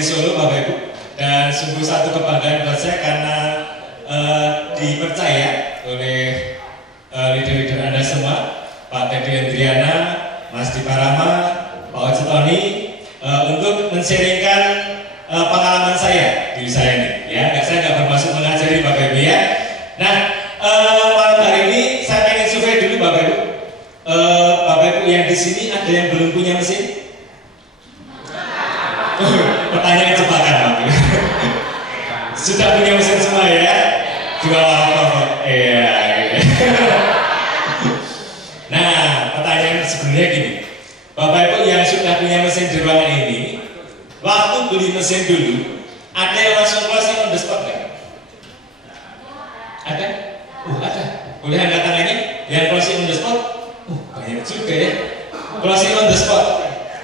dari Solo, Bapak Ibu, dan sungguh satu kebanggaan buat saya karena dipercaya oleh leader-leader Anda semua, Pak Teddy Hendriana, Mas Diparama, Pak Oce Tony, untuk men-sharingkan pengalaman saya di usaha ini. Ya, saya nggak bermaksud mengajari Bapak Ibu ya. Nah, malam hari ini saya pengen survei dulu Bapak Ibu. Bapak Ibu yang di sini ada yang belum punya mesin? Pertanyaan jebakan Bapak Ibu. Sudah punya mesin semua ya? Dua laptop. Iya. Nah, pertanyaan sebenarnya gini. Bapak Ibu yang sudah punya mesin di ruangan ini, waktu beli mesin dulu, ada yang langsung closing on the spot nggak? Ada? Ada. Boleh angkat tangannya? Yang closing on the spot? Banyak juga ya. Closing on the spot.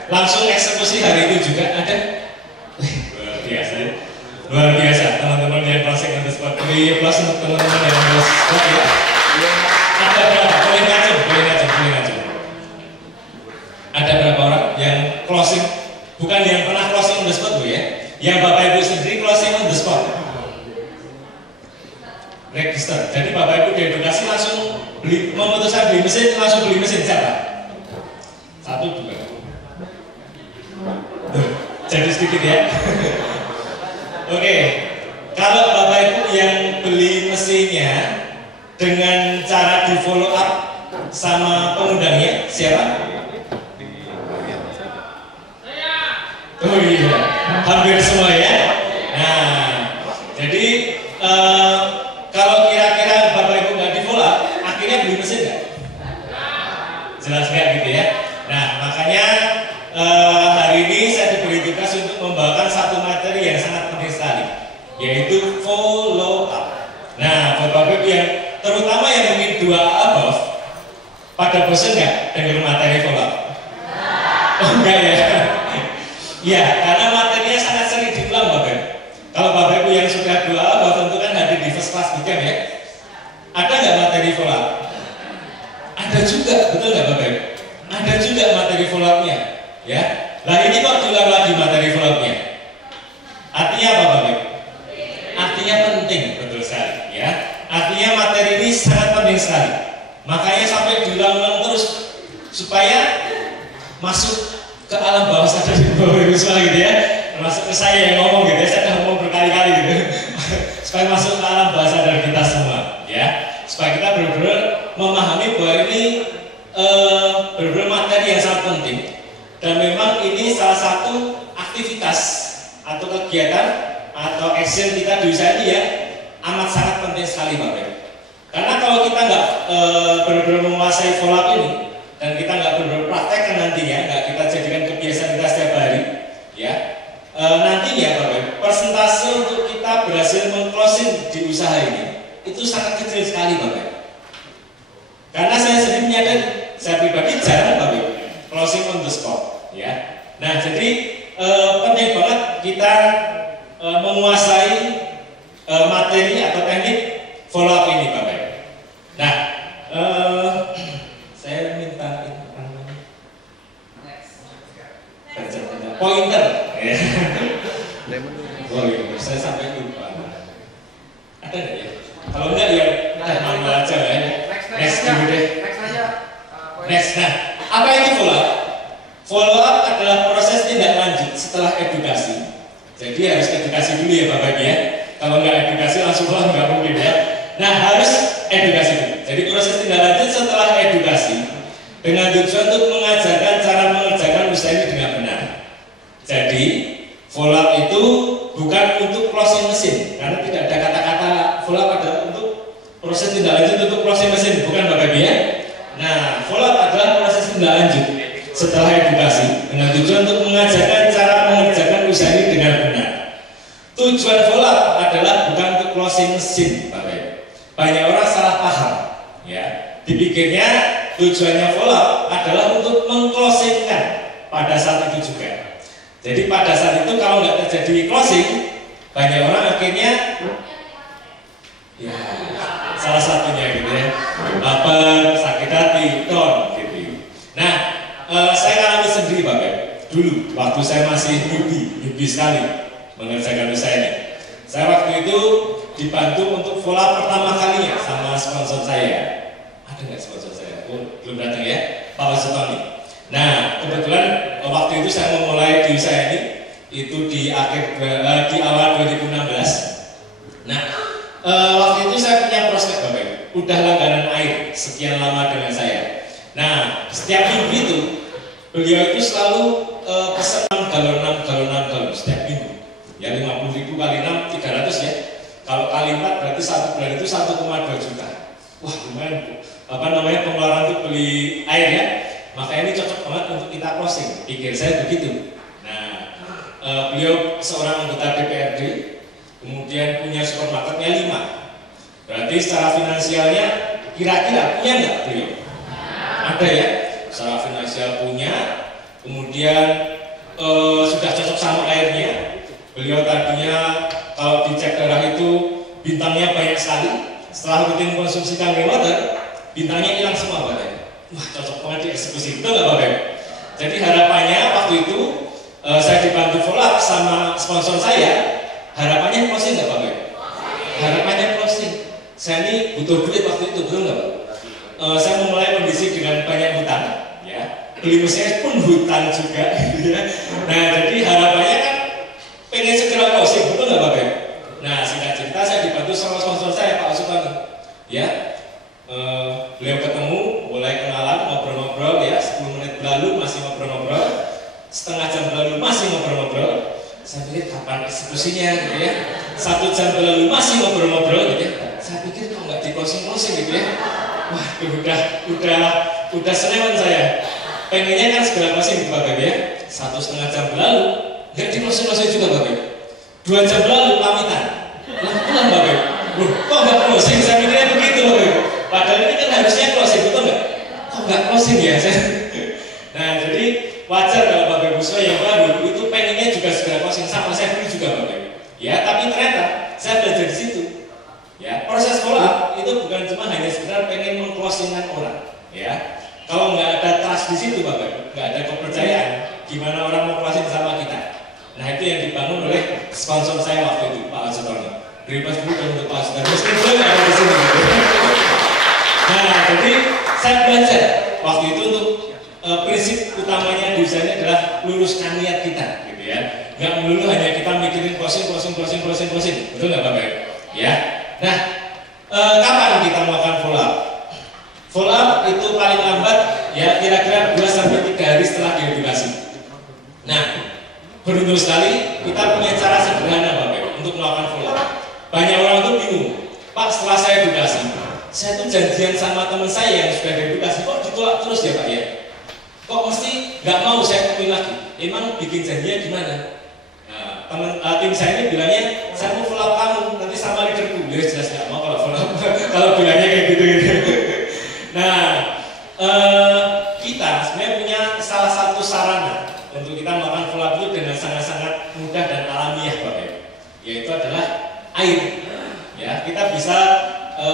Langsung eksekusi hari itu juga ada? Luar biasa ya. Luar biasa teman-teman yang closing on the spot. Beri plus untuk teman-teman yang on the spot ya. Ada berapa? Boleh ngacung. Ada berapa orang yang closing? Bukan yang pernah closing on the spot Bu ya. Yang Bapak Ibu sendiri closing on the spot. Register. Jadi Bapak Ibu diedukasi langsung memutuskan beli mesin, langsung beli mesin siapa? 1, 2. Jadi sedikit ya. Oke. Kalau Bapak Ibu yang beli mesinnya dengan cara di follow up sama pengundangnya siapa? Oh iya, hampir semua ya. Nah, jadi kalau kira-kira Bapak Ibu nggak di follow up, akhirnya beli mesin nggak? Jelas nggak gitu ya. Nah, makanya hari ini saya diberi tugas untuk membawakan satu materi yang sangat penting sekali, yaitu follow up. Nah, Bapak Ibu yang terutama yang mungkin 2 above, pada bosan nggak dengar materi follow up? Oh enggak ya. Ya, karena materinya sangat sering diulang Bapak Ibu. Kalau Bapak Ibu yang sudah 2 above tentu kan hadir di first class bootcamp ya. Ada nggak materi follow up? Ada juga, betul nggak Bapak Ibu? Ada juga materi follow up-nya. Ya, nah ini kok diulang lagi materi follow up-nya. Artinya apa Bapak Ibu? Artinya penting, betul sekali ya. Artinya materi ini sangat penting sekali. Makanya sampai diulang-ulang terus supaya masuk ke alam bawah sadar di bawah visual gitu ya. Termasuk ke saya yang ngomong gitu ya, saya udah ngomong berkali-kali gitu. Supaya masuk ke alam bawah sadar kita semua ya. Supaya kita benar-benar memahami bahwa ini benar-benar materi yang sangat penting. Dan memang ini salah satu aktivitas atau kegiatan atau action kita di usaha ini ya amat sangat penting sekali Bapak Ibu. Karena kalau kita nggak benar-benar menguasai follow up ini dan kita nggak benar-benar praktekkan nantinya, nggak kita jadikan kebiasaan kita setiap hari, ya nantinya Bapak Ibu, persentase untuk kita berhasil meng-closing di usaha ini itu sangat kecil sekali Bapak Ibu. Karena saya sendiri menyadari, saya pribadi jarang Bapak Ibu closing on the spot, ya. Nah jadi penting banget kita menguasai materi atau teknik follow up ini Bapak Ibu. Nah, saya minta pointer. Oh iya, saya sampai lupa. Ada nggak ya? Kalau enggak ya, manual aja ya. Next dulu deh. Next. Nah, apa itu follow up? Follow up adalah proses tindak lanjut setelah edukasi. Jadi harus edukasi dulu ya Bapak Ibu ya. Kalau nggak edukasi langsung follow nggak mungkin ya. Nah, harus edukasi dulu. Jadi proses tindak lanjut setelah edukasi dengan tujuan untuk mengajarkan cara mengerjakan usaha ini dengan benar. Jadi follow up itu bukan untuk closing mesin, karena tidak ada kata-kata follow up adalah untuk proses tindak lanjut untuk closing mesin, bukan Bapak Ibu ya. Nah, follow up adalah proses tindak lanjut setelah edukasi dengan tujuan untuk mengajarkan cara mengerjakan usaha ini dengan benar. Tujuan follow up adalah bukan untuk closing mesin, Bapak Ibu. Banyak orang salah paham, ya. Dipikirnya tujuannya follow up adalah untuk mengclosingkan pada saat itu juga. Jadi pada saat itu kalau nggak terjadi closing, banyak orang akhirnya, ya salah satunya gitu ya, baper, sakit hati, down gitu. Nah, saya alami sendiri Bapak Ibu. Dulu, waktu saya masih newbie sekali mengerjakan usaha ini. Saya waktu itu dibantu untuk follow pertama kalinya sama sponsor saya. Ada nggak sponsor saya? Oh, belum datang ya, Pak Wasutoni. Nah, kebetulan waktu itu saya memulai di usaha ini itu di awal 2016. Nah, waktu itu saya punya prospek Bapak Ibu, udah langganan air sekian lama dengan saya. Nah, setiap minggu itu beliau itu selalu pesan 6 galon setiap minggu. Ya 50.000 kali 6, 300 ya. Kalau kali 4 berarti 1 bulan itu 1,2 juta. Wah, lumayan pengeluaran untuk beli air ya. Makanya ini cocok banget untuk kita closing. Pikir saya begitu. Nah, beliau seorang anggota DPRD, kemudian punya supermarketnya 5. Berarti secara finansialnya kira-kira punya nggak beliau? Ada ya. Secara finansial punya. Kemudian sudah cocok sama airnya. Beliau tadinya kalau dicek darah itu bintangnya banyak sekali. Setelah rutin konsumsi Kangen Water, bintangnya hilang semua Bapak. Wah, cocok banget dieksekusi, betul nggak Bapak? Jadi harapannya waktu itu saya dibantu follow up sama sponsor saya. Harapannya closing nggak Bapak? Harapannya closing. Saya ini butuh duit waktu itu, betul nggak Pak? Saya memulai kondisi dengan banyak hutang, ya. Beli mesin pun hutang juga, ya. Nah, jadi harapannya kan pengen segera closing, betul nggak Bapak? Nah, singkat cerita saya dibantu sama sponsor saya Pak Wasutoni, ya. Beliau ketemu, mulai kenalan, ngobrol-ngobrol, ya. 10 menit berlalu masih ngobrol-ngobrol, setengah jam berlalu masih ngobrol-ngobrol. Saya pikir kapan eksekusinya, gitu ya. 1 jam berlalu masih ngobrol-ngobrol, gitu ya. Saya pikir kok nggak di closing-closing, gitu ya. Wah, udah senewan saya. Pengennya kan segera closing, Bapak ya. 1,5 jam berlalu, nggak di closing juga Bapak. 2 jam berlalu pamitan, pulang Bapak. Loh, kok nggak closing? Saya pikirnya begitu Bapak. Padahal ini kan harusnya closing, betul nggak? Kok nggak closing ya? Nah, jadi wajar kalau Bapak Ibu saya yang baru itu pengennya juga segera closing, sama saya dulu juga Bapak. Ya, tapi ternyata saya belajar di situ. Ya, proses follow up itu bukan cuma hanya sekedar pengen mengclosingkan orang. Ya, kalau nggak ada trust di situ Bapak, nggak ada kepercayaan, gimana orang mau closing sama kita? Nah, itu yang dibangun oleh sponsor saya waktu itu, Pak Wasutoni. Terima kasih dulu untuk Pak Wasutoni. Meskipun nggak ada di sini. Nah, jadi saya belajar waktu itu untuk prinsip utamanya di usaha ini adalah luruskan niat kita, gitu ya. Nggak melulu hanya kita mikirin closing, betul nggak Bapak? Ya. Nah, kapan kita melakukan follow up? Follow up itu paling lambat ya kira-kira 2-3 hari setelah diedukasi. Nah, beruntung sekali kita punya cara sederhana Bapak untuk melakukan follow up. Banyak orang tuh bingung, Pak, setelah saya edukasi, saya tuh janjian sama teman saya yang sudah diedukasi, kok ditolak terus ya Pak ya? Kok mesti nggak mau saya temuin lagi? Emang bikin janjinya gimana? Tim saya ini bilangnya saya mau follow up kamu nanti sama leaderku. Ya jelas nggak mau kalau follow up kalau bilangnya kayak gitu. Nah, kita sebenarnya punya salah satu sarana untuk kita melakukan follow up itu dengan sangat-sangat mudah dan alamiah Bapak, yaitu adalah air. Ya, kita bisa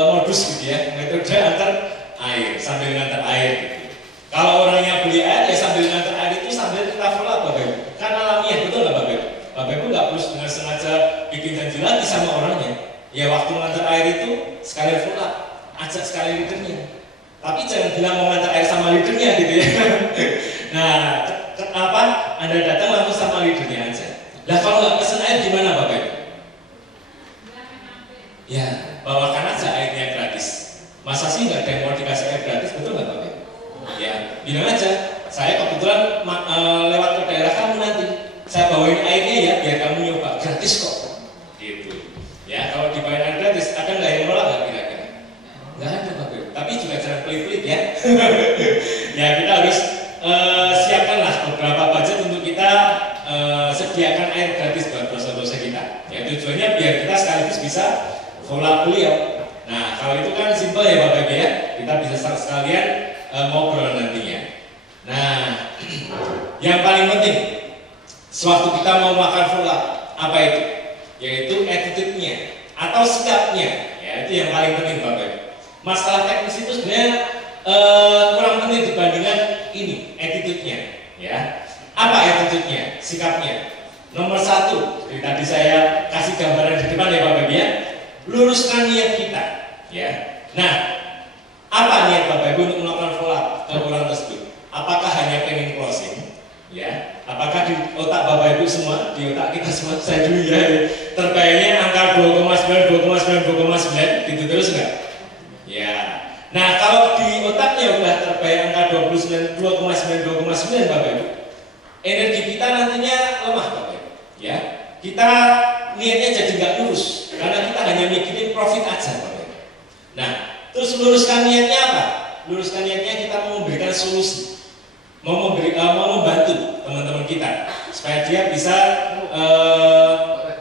modus gitu ya, metode antar air sambil ngantar air. Gitu. Kalau orangnya beli air ya sambil ngantar air itu sambil kita follow up Bapak, kan alamiah, betul nggak Bapak? Bapak Ibu nggak perlu dengan sengaja bikin janji lagi sama orangnya. Ya waktu ngantar air itu sekalian follow up, ajak sekalian leadernya. Tapi jangan bilang mau ngantar air sama leadernya gitu ya. Nah, apa? Anda datang langsung sama leadernya aja. Nah kalau nggak pesen air gimana Bapak Ibu? Ya bawakan aja airnya gratis. Masa sih nggak ada yang mau dikasih air gratis, betul nggak Bapak Ibu? Ya bilang aja. Saya kebetulan lewat ke daerah kamu nanti. Saya bawain airnya ya, biar kamu nyoba gratis kok. Gitu. Ya, kalau dibayar air gratis, ada nggak yang nolak nggak kira-kira? Nggak ada Bapak. Tapi juga jangan pelit-pelit ya. Ya kita harus siapkanlah beberapa budget untuk kita sediakan air gratis buat dosa-dosa kita. Ya tujuannya biar kita sekaligus bisa follow up beliau. Nah kalau itu kan simpel ya Bapak ya. Kita bisa sekalian ngobrol nantinya. Nah, yang paling penting sewaktu kita mau makan follow up, apa itu? Yaitu attitude-nya atau sikapnya. Ya, itu yang paling penting Bapak. Masalah teknis itu sebenarnya kurang penting dibandingkan ini, attitude-nya. Ya. Apa attitude-nya, sikapnya? Nomor satu, tadi saya kasih gambaran di depan ya Bapak Ibu ya, luruskan niat kita. Ya. Nah, apa niat Bapak Ibu untuk melakukan follow up ke orang tersebut? Apakah hanya pengen closing? Ya, apakah di otak Bapak Ibu semua, di otak kita semua, saya dulu ya, terbayangnya angka 2,9 gitu terus enggak? Ya. Nah, kalau di otaknya udah terbayang angka 2,9 Bapak Ibu, energi kita nantinya lemah Bapak Ibu. Ya, kita niatnya jadi nggak lurus karena kita hanya mikirin profit aja Bapak Ibu. Nah, terus luruskan niatnya apa? Luruskan niatnya kita mau memberikan solusi, mau membantu teman-teman kita supaya dia bisa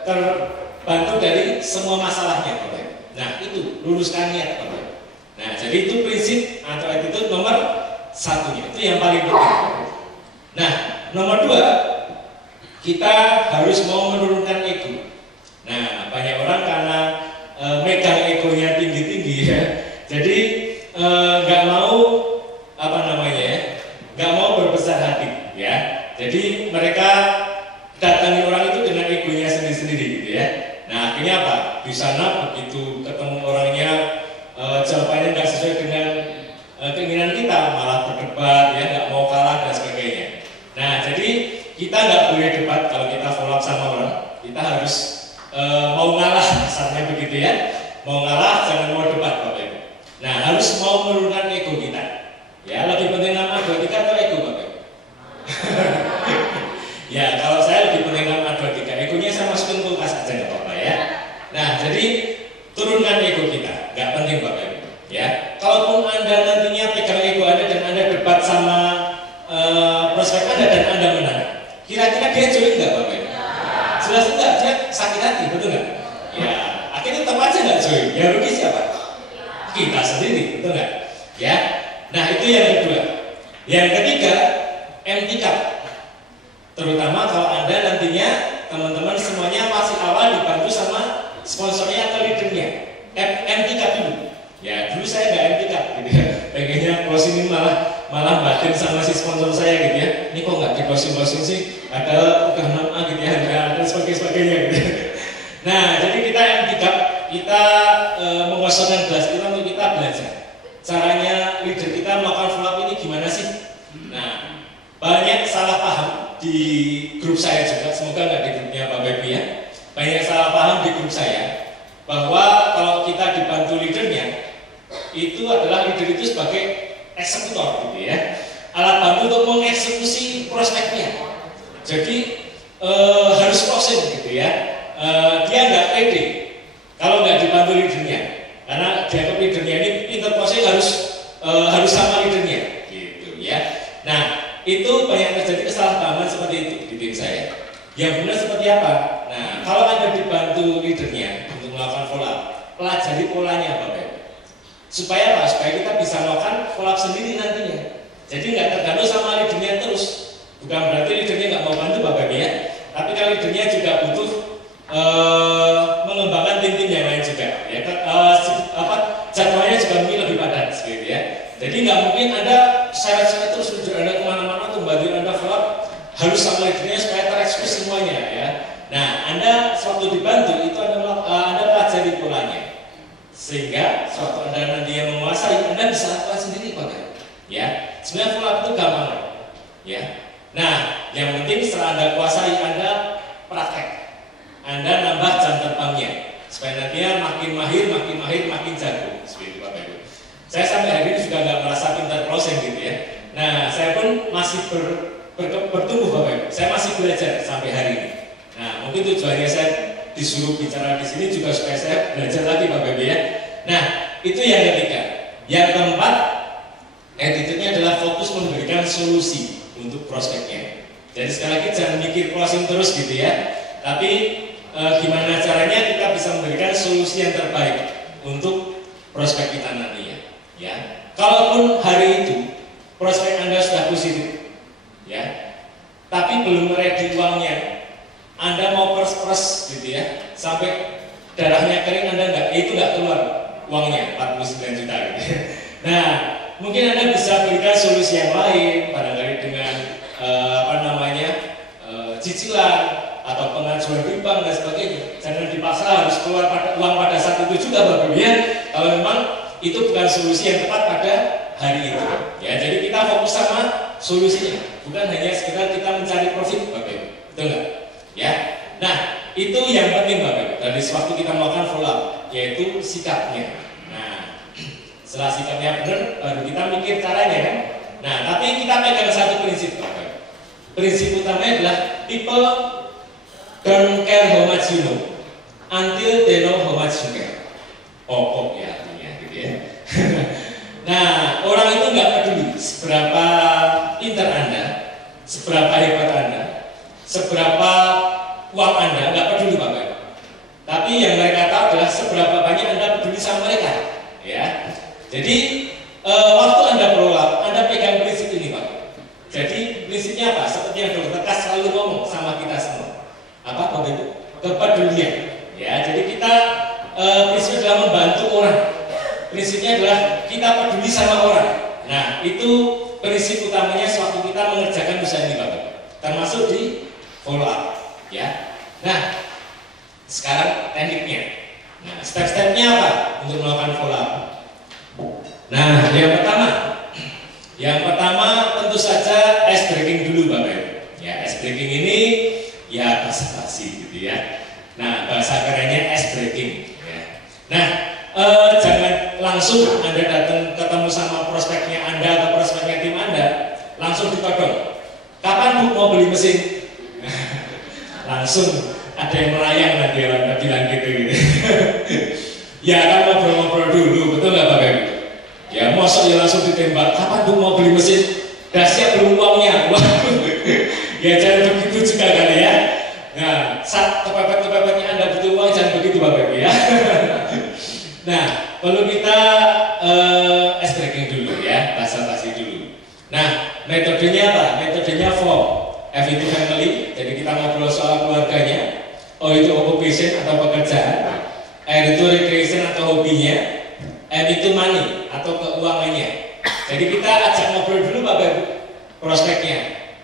terbantu dari semua masalahnya Bapak Ibu. Nah, itu luruskan niat Bapak Ibu. Nah, jadi itu prinsip atau attitude nomor satunya, itu yang paling penting. Nah, nomor dua, kita harus mau menurunkan ego. Nah, banyak orang karena megang egonya tinggi-tinggi ya, jadi nggak mau nggak mau berbesar hati ya. Jadi mereka datangi orang itu dengan egonya sendiri-sendiri gitu ya. Nah, akhirnya apa? Di sana begitu ketemu orangnya jawabannya nggak sesuai dengan keinginan kita, malah berdebat ya, nggak mau kalah dan sebagainya. Nah, jadi kita nggak boleh debat kalau kita follow up sama orang. Kita harus mau ngalah, misalnya begitu ya. Mau ngalah, jangan mau debat Bapak Ibu. Nah, harus mau menurunkan ego kita. Ya, lebih penting nama A23 atau ego Bapak Ibu? Ya, kalau saya lebih penting nama A23. Egonya saya masukin kulkas aja nggak apa-apa ya. Nah, jadi turunkan ego kita, nggak penting Bapak Ibu. Ya, kalaupun Anda nantinya pegang ego Anda dan Anda debat sama prospek Anda dan Anda menang, kira-kira dia join nggak Bapak Ibu? Jelas enggak, dia sakit hati, betul nggak? Ya, akhirnya tetap aja nggak join. Ya rugi siapa? Kita sendiri, betul nggak? Ya, nah itu yang kedua. Yang ketiga, empty cup. Terutama kalau Anda nantinya teman-teman semuanya masih awal dibantu sama sponsornya atau leadernya. Empty cup dulu. Ya, dulu saya nggak empty cup, gitu ya. Pengennya closing ini malah batin sama si sponsor saya gitu ya. Ini kok nggak di closing sih? Ada udah 6A gitu ya, dan sebagainya gitu. Nah, jadi kita empty cup, kita mengosongkan gelas kita untuk kita belajar. Caranya leader kita melakukan follow up ini gimana sih? Nah, banyak salah paham di grup saya juga, semoga nggak di grupnya Pak Bebi ya. Banyak salah paham di grup saya bahwa kalau kita dibantu leadernya, itu adalah leader itu sebagai eksekutor gitu ya, alat bantu untuk mengeksekusi prospeknya. Jadi harus closing gitu ya. Dia nggak pede kalau nggak dibantu leadernya, karena dianggap leadernya ini pinter closing harus sama leadernya gitu ya. Nah, itu banyak terjadi kesalahpahaman seperti itu di tim saya. Yang benar seperti apa? Nah, kalau Anda dibantu leadernya untuk melakukan follow up, pelajari polanya Bapak. Supaya apa? Supaya kita bisa melakukan follow up sendiri nantinya. Jadi nggak tergantung sama leadernya terus. Bukan berarti leadernya nggak mau bantu Bapak ya. Tapi kalau leadernya juga butuh mengembangkan tim-tim yang lain juga. Ya, jadwalnya juga mungkin lebih padat, gitu ya. Jadi nggak mungkin Anda seret-seret terus leader Anda kemana-mana untuk bantu Anda follow up, harus sama leadernya supaya tereksekusi semuanya ya. Nah, Anda sewaktu dibantu itu Anda pelajari polanya. Sehingga sewaktu Anda nanti yang menguasai, Anda bisa lakukan sendiri Pak. Ya, sebenarnya follow up itu gampang ya. Nah, yang penting setelah Anda kuasai, Anda praktek, Anda nambah jam terbangnya supaya nantinya makin mahir, makin jago seperti itu Bapak Ibu. Saya sampai hari ini juga nggak merasa pintar closing gitu ya. Nah, saya pun masih bertumbuh Bapak Ibu. Saya masih belajar sampai hari ini. Nah, mungkin tujuannya saya disuruh bicara di sini juga supaya saya belajar lagi Bapak Ibu ya. Nah, itu yang ketiga. Yang keempat, attitude-nya adalah fokus memberikan solusi untuk prospeknya. Jadi sekali lagi jangan mikir closing terus gitu ya. Tapi gimana caranya kita bisa memberikan solusi yang terbaik untuk prospek kita nantinya. Ya, kalaupun hari itu prospek Anda sudah positif, ya, tapi belum ready uangnya, Anda mau pers gitu ya, sampai darahnya kering Anda nggak keluar uangnya 49 juta gitu. Nah, mungkin Anda bisa berikan solusi yang lain, barangkali dengan cicilan atau pengajuan di bank dan sebagainya. Jangan dipaksa harus keluar uang pada saat itu juga Bapak Ibu ya. Kalau memang itu bukan solusi yang tepat pada hari itu. Ya, jadi kita fokus sama solusinya, bukan hanya sekedar kita mencari profit Bapak Ibu. Betul nggak? Ya. Nah, itu yang penting Bapak Ibu. Dari waktu kita melakukan follow up, yaitu sikapnya. Nah, setelah sikapnya benar, baru kita mikir caranya kan. Nah, tapi kita pegang satu prinsip Bapak Ibu. Prinsip utamanya adalah people don't care how much you know until they know how much you care. Pokok ya artinya gitu ya. Nah, orang itu nggak peduli seberapa pintar Anda, seberapa hebat Anda, seberapa uang Anda, nggak peduli Bapak Ibu. Tapi yang mereka tahu adalah seberapa banyak Anda peduli sama mereka. Ya. Jadi waktu Anda berolah, Anda pegang prinsip ini Pak. Jadi prinsipnya apa? Seperti yang Dr. Kas selalu ngomong sama kita semua. Apa Bapak Ibu? Kepedulian. Ya, jadi kita prinsipnya adalah membantu orang. Prinsipnya adalah kita peduli sama orang. Nah, itu prinsip utamanya sewaktu kita mengerjakan usaha ini Bapak. Termasuk di follow up. Ya. Nah, sekarang tekniknya. Nah, step-stepnya apa untuk melakukan follow up? Nah, yang pertama tentu saja ice breaking dulu Bapak Ibu. Ya, ice breaking ini ya basa-basi gitu ya. Nah, bahasa kerennya ice breaking. Ya. Nah, jangan langsung Anda datang ketemu sama prospeknya Anda atau prospeknya tim Anda, langsung ditodong. Kapan Bu mau beli mesin? Langsung ada yang melayang nanti orang bilang gitu. Ya kan ngobrol-ngobrol dulu, betul nggak Bapak Ibu? Ya mosok ya langsung ditembak. Kapan Bu mau beli mesin? Dah siap belum uangnya? Ya jangan begitu juga kali ya. Nah, saat kepepet-kepepetnya Anda butuh uang jangan begitu Bapak Ibu ya. Nah, perlu kita ice breaking dulu ya, basa-basi dulu. Nah, metodenya apa? Metodenya form. F itu family, jadi kita ngobrol soal keluarganya. O itu occupation atau pekerjaan. R itu recreation atau hobinya. M itu money atau keuangannya. Jadi kita ajak ngobrol dulu Bapak Ibu prospeknya.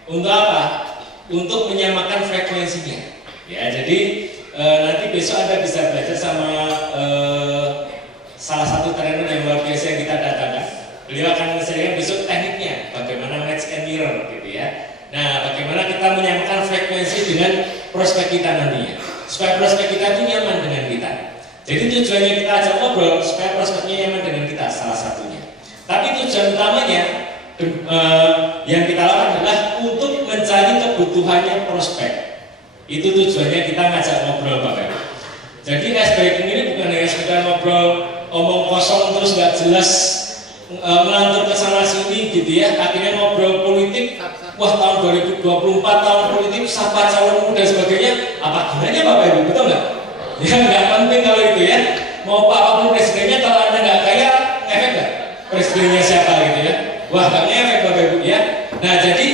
Untuk apa? Untuk menyamakan frekuensinya. Ya, jadi nanti besok Anda bisa belajar sama salah satu trainer yang luar biasa yang kita datangkan. Beliau akan mengajarkan besok tekniknya, bagaimana match and mirror gitu ya. Nah, bagaimana kita menyamakan frekuensi dengan prospek kita nantinya, supaya prospek kita itu nyaman dengan kita. Jadi tujuannya kita ajak ngobrol supaya prospeknya nyaman dengan kita, salah satunya. Tapi tujuan utamanya yang kita lakukan adalah untuk mencari kebutuhannya prospek. Itu tujuannya kita ngajak ngobrol Bapak. Jadi ice breaking ini bukan hanya sekedar ngobrol omong kosong terus nggak jelas melantur ke sana sini gitu ya. Akhirnya ngobrol politik, wah tahun 2024 tahun politik, siapa calon muda dan sebagainya. Apa gunanya Bapak Ibu, betul nggak? Ya nggak penting kalau itu ya. Mau apapun presidennya, kalau Anda nggak kaya, efek nggak? Presidennya siapa gitu ya? Wah nggak efek Bapak Ibu ya. Nah jadi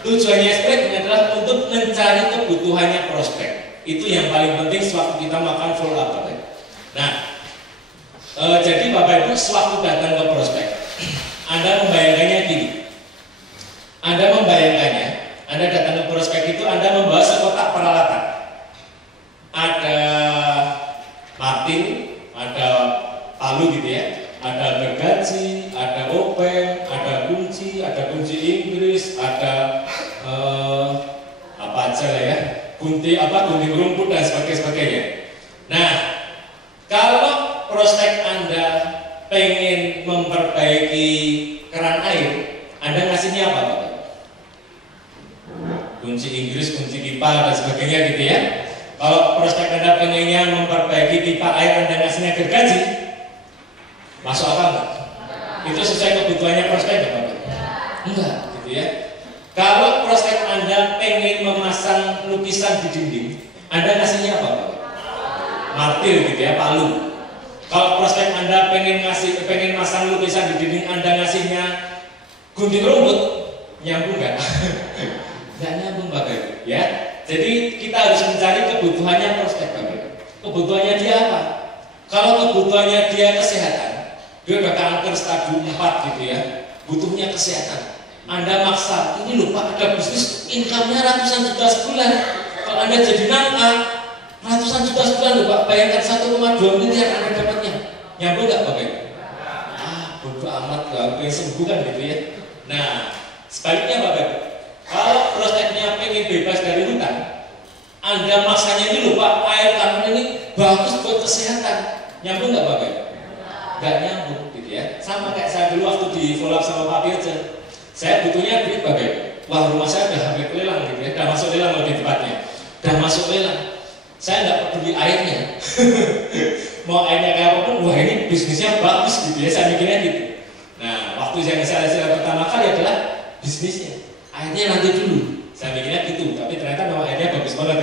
tujuannya SPEC adalah untuk mencari kebutuhannya prospek. Itu yang paling penting sewaktu kita melakukan follow up Bapak Ibu. Nah, jadi Bapak Ibu sewaktu datang ke prospek, Anda membayangkannya gini. Anda datang ke prospek itu Anda membawa sekotak peralatan. Ada martil, ada palu gitu ya, ada gergaji, ada obeng, ada kunci Inggris, ada apa aja lah ya, gunting rumput dan sebagainya. Nah, kalau prospek Anda pengen memperbaiki keran air, Anda ngasihnya apa Pak? Kunci Inggris, kunci pipa dan sebagainya gitu ya. Kalau prospek Anda pengennya memperbaiki pipa air, Anda ngasihnya gergaji, masuk akal nggak? Itu sesuai kebutuhannya prospek nggak Bapak? Enggak, gitu ya. Kalau prospek Anda pengen memasang lukisan di dinding, Anda ngasihnya apa Bapak? Martil gitu ya, palu. Kalau prospek Anda pengen masang lukisan di dinding, Anda ngasihnya gunting rumput, nyambung nggak? Nggak nyambung Bapak Ibu, ya. Jadi kita harus mencari kebutuhannya prospek Bapak Ibu. Kebutuhannya dia apa? Kalau kebutuhannya dia kesehatan, dia udah kanker stadium 4 gitu ya, butuhnya kesehatan. Anda maksa, ini loh Pak, ada bisnis income-nya ratusan juta sebulan. Kalau Anda jadi nangka, ratusan juta sebulan loh Pak, bayangkan 1,2 miliar Anda dapatnya. Nyambung nggak Bapak Ibu? Bodoh amat, pengen sembuh kan gitu ya. Nah, sebaliknya Bapak Ibu, kalau prospeknya pengen bebas dari hutang, Anda maksanya ini loh Pak, air tanah ini bagus buat kesehatan. Nyambung nggak Bapak Ibu? Nggak nyambung gitu ya. Sama kayak saya dulu waktu di follow up sama Pak Pirce. Saya butuhnya duit Bapak Ibu. Wah, rumah saya udah hampir lelang gitu ya, udah masuk lelang lebih tepatnya. Udah masuk lelang. Saya nggak peduli airnya. Mau airnya kayak apapun, wah ini bisnisnya bagus gitu ya, saya mikirnya gitu. Nah, waktu saya pertama kali adalah bisnisnya. Airnya nanti dulu. Saya mikirnya gitu, tapi ternyata memang airnya bagus banget.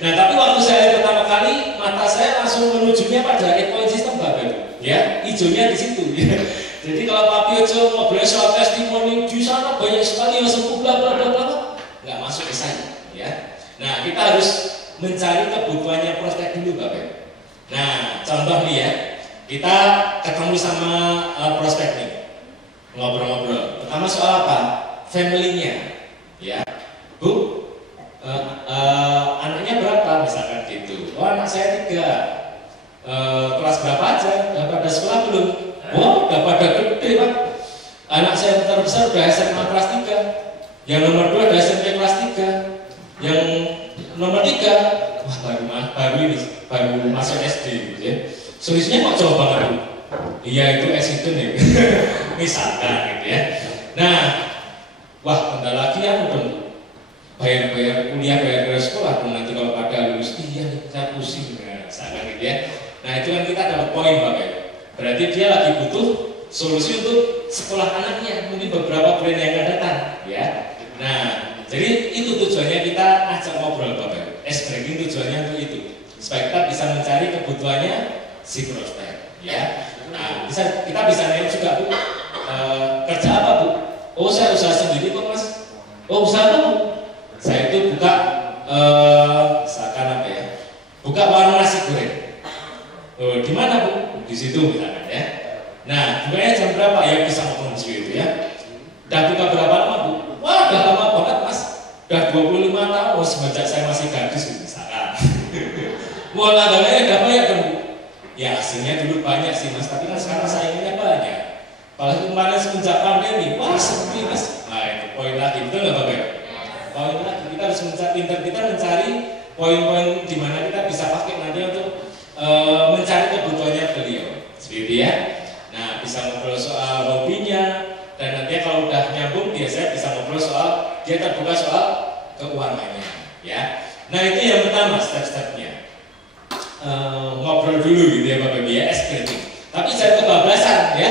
Nah, tapi waktu saya pertama kali, mata saya langsung menujunya pada ekosistem Bapak Ibu. Ya, hijaunya di situ. Ya. Jadi kalau Pak Piojo ngobrol soal testimoni di sana banyak sekali yang sembuh bla bla bla bla, nggak masuk ke saya, ya. Nah, kita harus mencari kebutuhannya prospek dulu, Bapak. Nah, contoh nih ya, kita ketemu sama prospek nih, ngobrol-ngobrol. Pertama soal apa? Family-nya, ya. Bu, anaknya berapa? Misalkan gitu. Oh, anak saya 3. Kelas berapa aja? Udah pada sekolah belum? Oh, udah pada gede Pak. Anak saya yang terbesar udah SMA kelas 3. Yang nomor 2 udah SMP kelas 3. Yang nomor 3, wah baru masuk SD gitu ya. Solusinya kok jauh banget Bu? Iya itu S itu nih. Misalkan gitu ya. Nah, wah bentar lagi ya udah bayar kuliah, bayar sekolah dong nanti kalau pada lulus. Iya nih, saya pusing. Nah, misalkan gitu ya. Nah itu kan kita dapat poin Bapak. Berarti dia lagi butuh solusi untuk sekolah anaknya mungkin beberapa bulan yang akan datang, ya. Nah, jadi itu tujuannya kita ajak ngobrol Bapak. S-breaking tujuannya untuk itu, supaya kita bisa mencari kebutuhannya si prospek, ya. Nah, kita bisa nanya juga Bu, kerja apa Bu? Oh saya usaha sendiri kok Mas. Oh usaha apa Bu? Saya itu buka misalkan apa ya? Buka warung nasi goreng. Oh, di mana Bu? Di situ misalkan ya. Nah, bukanya jam berapa ya bisa ngomong itu ya? Udah buka berapa lama Bu? Wah, udah lama banget Mas. Udah 25 tahun, oh, semenjak saya masih gadis misalkan. Mau langganannya udah banyak kan Bu? Ya hasilnya dulu banyak sih Mas, tapi kan sekarang saingannya banyak. Kalau kemarin semenjak pandemi, wah sepi Mas. Nah itu poin lagi, betul nggak Bapak? Poin lagi, kita harus mencari poin-poin di mana kita bisa pakai nanti untuk mencari kebutuhannya beliau, seperti ya. Nah, bisa ngobrol soal hobinya, dan nanti kalau udah nyambung biasanya bisa ngobrol soal dia terbuka soal keuangannya, ya. Nah itu yang pertama step-stepnya, ngobrol dulu gitu ya Bapak Ibu ya, escalating. Tapi jangan kebablasan ya,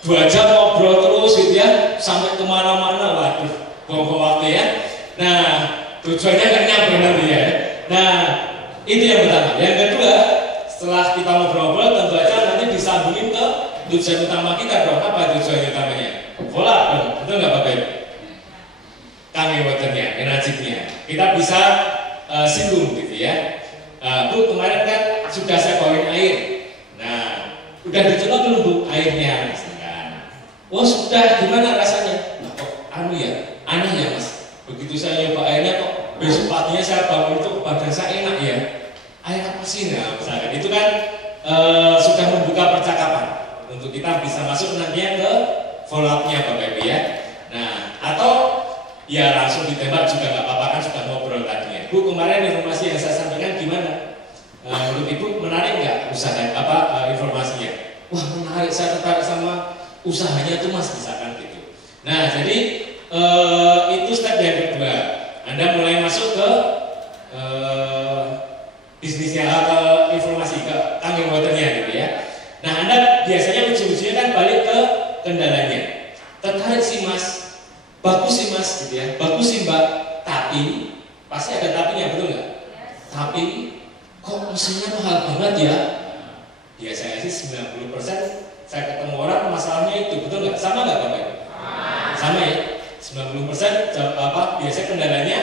2 jam ngobrol terus gitu ya, sampai kemana-mana, waduh, buang-buang waktu ya. Nah, tujuannya kan nyambung nanti ya. Nah, itu yang pertama. Yang kedua, setelah kita ngobrol-ngobrol, tentu aja nanti disambungin ke tujuan utama kita dong. Apa tujuan utamanya? Pola dong, betul nggak Bapak Ibu? Tangi waternya, energinya. Kita bisa singgung gitu ya. Bu, kemarin kan sudah saya bawain air. Nah, udah dicoba belum Bu airnya? Misalkan. Oh sudah, gimana rasanya? Nah, kok anu ya, aneh ya Mas. Begitu saya nyoba airnya kok besok paginya saya bangun itu badan saya enak ya. Air apa sih? Nah, misalkan itu kan sudah membuka percakapan untuk kita bisa masuk nantinya ke follow up-nya Bapak Ibu ya. Nah, atau ya langsung ditembak juga nggak apa-apa kan sudah ngobrol tadi ya. Bu, kemarin informasi yang saya sampaikan gimana? Menurut Ibu menarik nggak usaha informasinya? Wah menarik, saya tertarik sama usahanya tuh Mas, misalkan gitu. Nah, jadi itu step yang kedua. Anda mulai masuk ke bisnisnya atau informasi ke tanggung waternya gitu ya. Nah Anda biasanya ujung-ujungnya kan balik ke kendalanya. Tertarik sih Mas, bagus sih Mas gitu ya, bagus sih Mbak. Tapi pasti ada tapinya, betul nggak? Yes. Tapi kok mesinnya mahal banget ya? Biasanya sih 90% saya ketemu orang masalahnya itu, betul nggak? Sama nggak Bapak? Sama ya. 90% biasanya kendalanya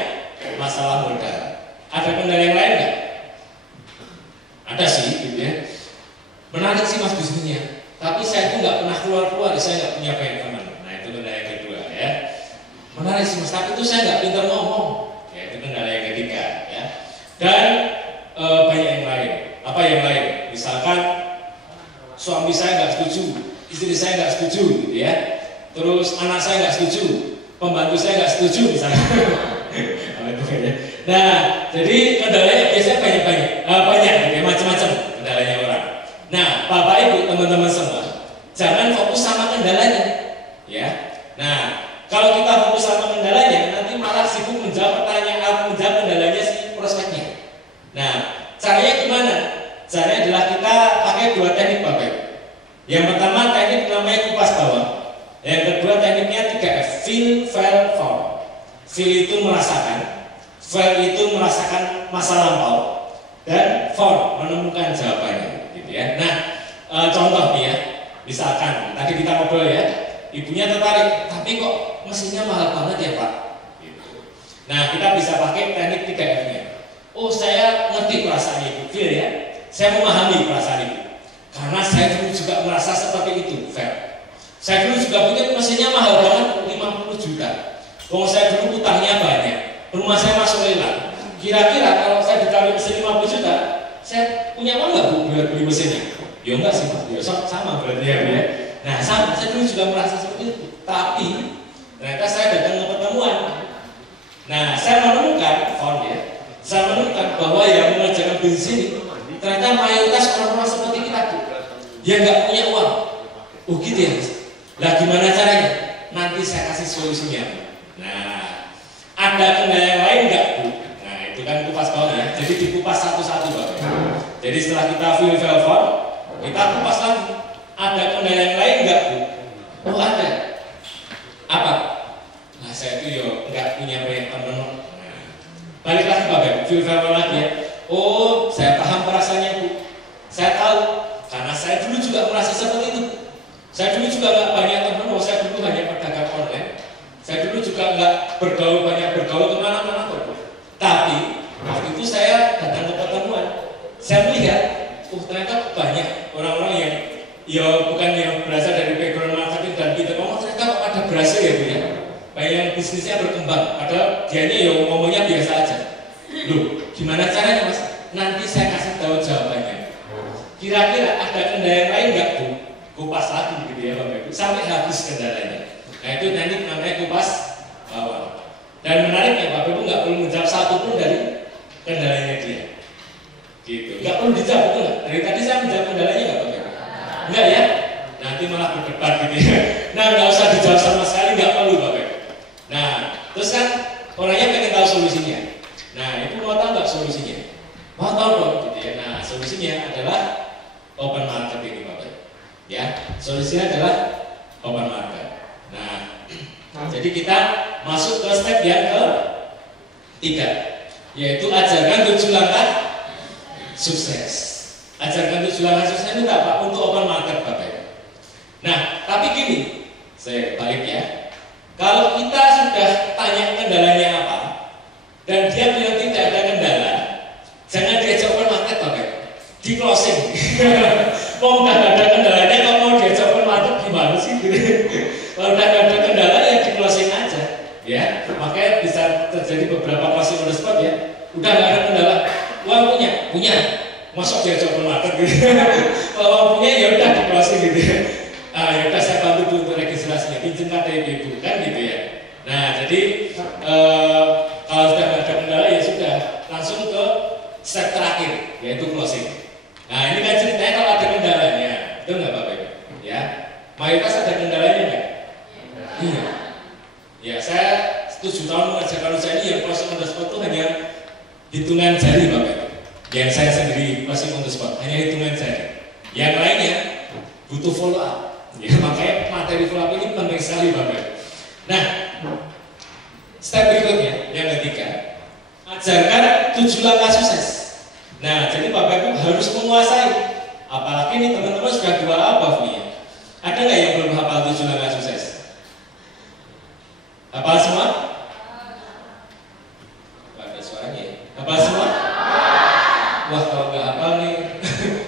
masalah modal. Ada kendala yang lain nggak? Ada sih, gitu ya. Menarik sih Mas bisnisnya, tapi saya tuh nggak pernah keluar, saya nggak punya banyak teman. Nah itu kendala yang kedua ya. anak saya nggak setuju, pembantu saya nggak setuju misalnya. Nah, jadi kendalanya biasanya banyak, macam-macam kendalanya orang. Nah, Bapak Ibu, teman-teman semua, jangan fokus sama kendalanya, ya. Nah, kalau kita fokus sama kendalanya, nanti malah sibuk menjawab pertanyaan, menjawab kendalanya si prospeknya. Nah, caranya gimana? Caranya adalah kita pakai dua teknik, Bapak Ibu. Yang pertama teknik namanya kupas bawah. Yang kedua tekniknya 3F, feel, fail, form. Feel itu merasakan, fail itu merasakan masa lampau, dan form menemukan jawabannya, gitu ya. Nah, contoh nih ya, misalkan tadi kita ngobrol ya, ibunya tertarik, tapi kok mesinnya mahal banget ya Pak? Gitu. Nah, kita bisa pakai teknik 3F-nya. Oh, saya ngerti perasaan ibu, feel ya. Saya memahami perasaan ibu, karena saya dulu juga merasa seperti itu, fail. Saya dulu juga pikir mesinnya mahal banget, 50 juta. Kalau saya dulu utangnya banyak, rumah saya masuk lelang. Kira-kira kalau saya ditarik mesin 50 juta, saya punya uang nggak Bu beli mesinnya? Ya enggak sih Pak, ya sama berarti ya. Nah sama, saya dulu juga merasa seperti itu. Tapi ternyata saya datang ke pertemuan. Nah saya menemukan, saya menemukan bahwa yang mengerjakan bisnis ini ternyata mayoritas orang-orang seperti kita Bu, dia nggak punya uang. Oh gitu ya Mas. Lah gimana caranya? Nanti saya kasih solusinya. Nah, ada kendala yang lain nggak Bu? Nah, itu kan kupas bawah ya. Jadi dikupas satu-satu Bapak. Jadi setelah kita feel form, kita kupas lagi. Ada kendala yang lain nggak Bu? Oh ada. Apa? Nah, saya itu yo nggak punya banyak teman. Nah, balik lagi Bapak, feel form lagi ya. Oh, saya paham perasaannya Bu. Saya tahu karena saya dulu juga merasa seperti itu. Saya dulu juga nggak banyak teman, saya dulu hanya pedagang online. Saya dulu juga nggak banyak bergaul kemana-mana kok. Tapi waktu itu saya datang ke pertemuan, saya melihat, ternyata banyak orang-orang yang ya bukan yang berasal dari background marketing dan gitu, ternyata ada berhasil ya Bu ya. Banyak yang bisnisnya berkembang, padahal dianya ya ngomongnya biasa aja. Loh, gimana caranya Mas? Nanti saya kasih tahu jawabannya. Kira-kira ada kendala yang lain nggak Bu? Kupas lagi gitu ya Bapak Ibu, sampai habis kendalanya. Nah itu nanti namanya kupas bawah. Dan menariknya Bapak Ibu nggak perlu menjawab satu pun dari kendalanya dia. Gitu, nggak perlu dijawab betul nggak? Dari tadi saya menjawab kendalanya nggak Bapak Ibu? Enggak ya? Nanti malah berdebat gitu ya. Nah nggak usah dijawab sama sekali, nggak perlu Bapak Ibu. Nah terus kan orangnya pengen tahu solusinya. Nah itu mau tahu nggak solusinya? Mau tahu dong gitu ya. Nah solusinya adalah open market ini Bapak Ibu. Ya, solusinya adalah open market. Nah, jadi kita masuk ke step yang ketiga, yaitu ajarkan 7 langkah sukses. Ajarkan 7 langkah sukses itu apa? Untuk open market Bapak Ibu. Nah, tapi gini, saya balik ya. Kalau kita sudah tanya kendalanya apa, dan dia bilang tidak ada kendala, jangan diajak open market Bapak Ibu. Di closing. Kalau udah gak ada kendalanya, kalau mau diajak open market gimana sih? Kalau udah gak ada kendala ya di closing aja, ya. Makanya bisa terjadi beberapa closing on the spot ya. Udah gak ada kendala, uang punya, masuk diajak open market gitu. Kalau uang punya ya udah di closing gitu. Ya udah saya bantu untuk registrasinya, pinjam KTP ibu kan gitu ya. Nah jadi kalau sudah gak ada kendala ya sudah langsung ke step terakhir yaitu closing. Nah ini kan ceritanya kalau ada kendalanya, betul nggak Bapak Ibu? Ya, mayoritas ada kendalanya nggak? Iya. Ya saya 7 tahun mengerjakan usaha ini yang closing on the spot itu hanya hitungan jari Bapak Ibu. Yang saya sendiri closing on the spot hanya hitungan jari. Yang lainnya butuh follow up. Ya makanya materi follow up ini penting sekali Bapak Ibu. Nah, step berikutnya yang ketiga, ajarkan 7 langkah sukses. Nah, jadi Bapak Ibu harus menguasai. Apalagi nih teman-teman sudah 2 above nih. Ada nggak yang belum hafal 7 langkah sukses? Hafal semua? Gak ada suaranya ya? Hafal semua? Wah, kalau nggak hafal nih,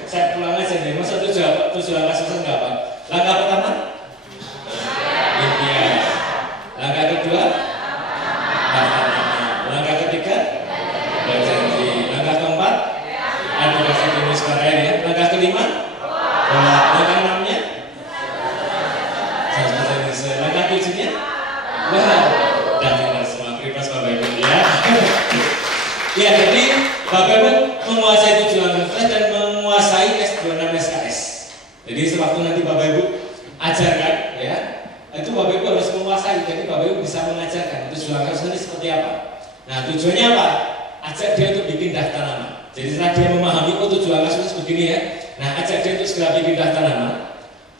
saya pulang aja nih. Masa 7 langkah sukses nggak hafal? Langkah pertama? Impian. Langkah kedua? Langkah ketiga? Berjanji. Langkah keempat? Advokasi klinis karya ya. Langkah kelima? Langkah enamnya? Langkah tujuhnya? Ya, jadi Bapak Ibu menguasai 7 langkah sukses dan menguasai S26 SKS. Jadi sewaktu nanti Bapak Ibu ajarkan, ya, itu Bapak Ibu harus menguasai. Jadi Bapak Ibu bisa mengajarkan 7 langkah sukses seperti apa. Nah, tujuannya apa? Ajak dia untuk bikin daftar nama. Jadi setelah dia memahami 7 langkah sukses begini ya. Nah, ajak dia untuk segera bikin daftar nama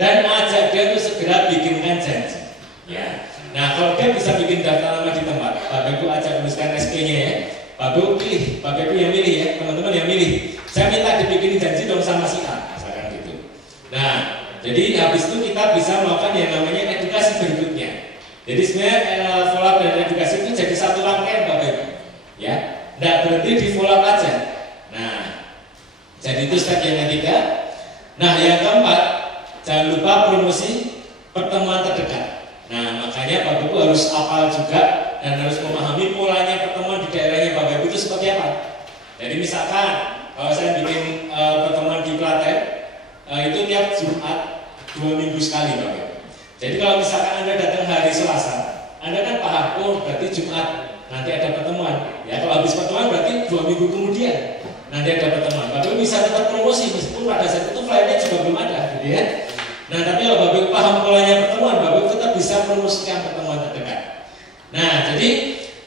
dan ajak dia untuk segera bikinkan janji. Ya. Nah, kalau dia bisa bikin daftar nama di tempat, Bapak Ibu ajak tuliskan SP-nya ya. Bapak Ibu pilih, Bapak Ibu yang milih ya, teman-teman yang milih. Saya minta dibikin janji dong sama si A, misalkan gitu. Nah, jadi habis itu kita bisa melakukan yang namanya edukasi berikutnya. Jadi sebenarnya follow up dan edukasi itu jadi satu rangkaian Bapak Ibu. Ya, tidak berhenti di follow up aja. Nah, jadi itu step yang ketiga. Nah, yang keempat, jangan lupa promosi pertemuan terdekat. Nah, makanya Bapak Ibu harus hafal juga dan harus memahami polanya pertemuan di daerahnya Bapak Ibu itu seperti apa. Jadi misalkan kalau saya bikin pertemuan di Klaten, itu tiap Jumat 2 minggu sekali Bapak Ibu. Jadi kalau misalkan Anda datang hari Selasa, Anda kan paham, oh berarti Jumat nanti ada pertemuan. Ya kalau habis pertemuan berarti 2 minggu kemudian nanti ada pertemuan. Bapak Ibu bisa tetap promosi meskipun pada saat itu flyernya juga belum ada, gitu ya. Nah, tapi kalau Bapak Ibu paham polanya pertemuan, Bapak Ibu tetap bisa promosikan pertemuan terdekat. Nah, jadi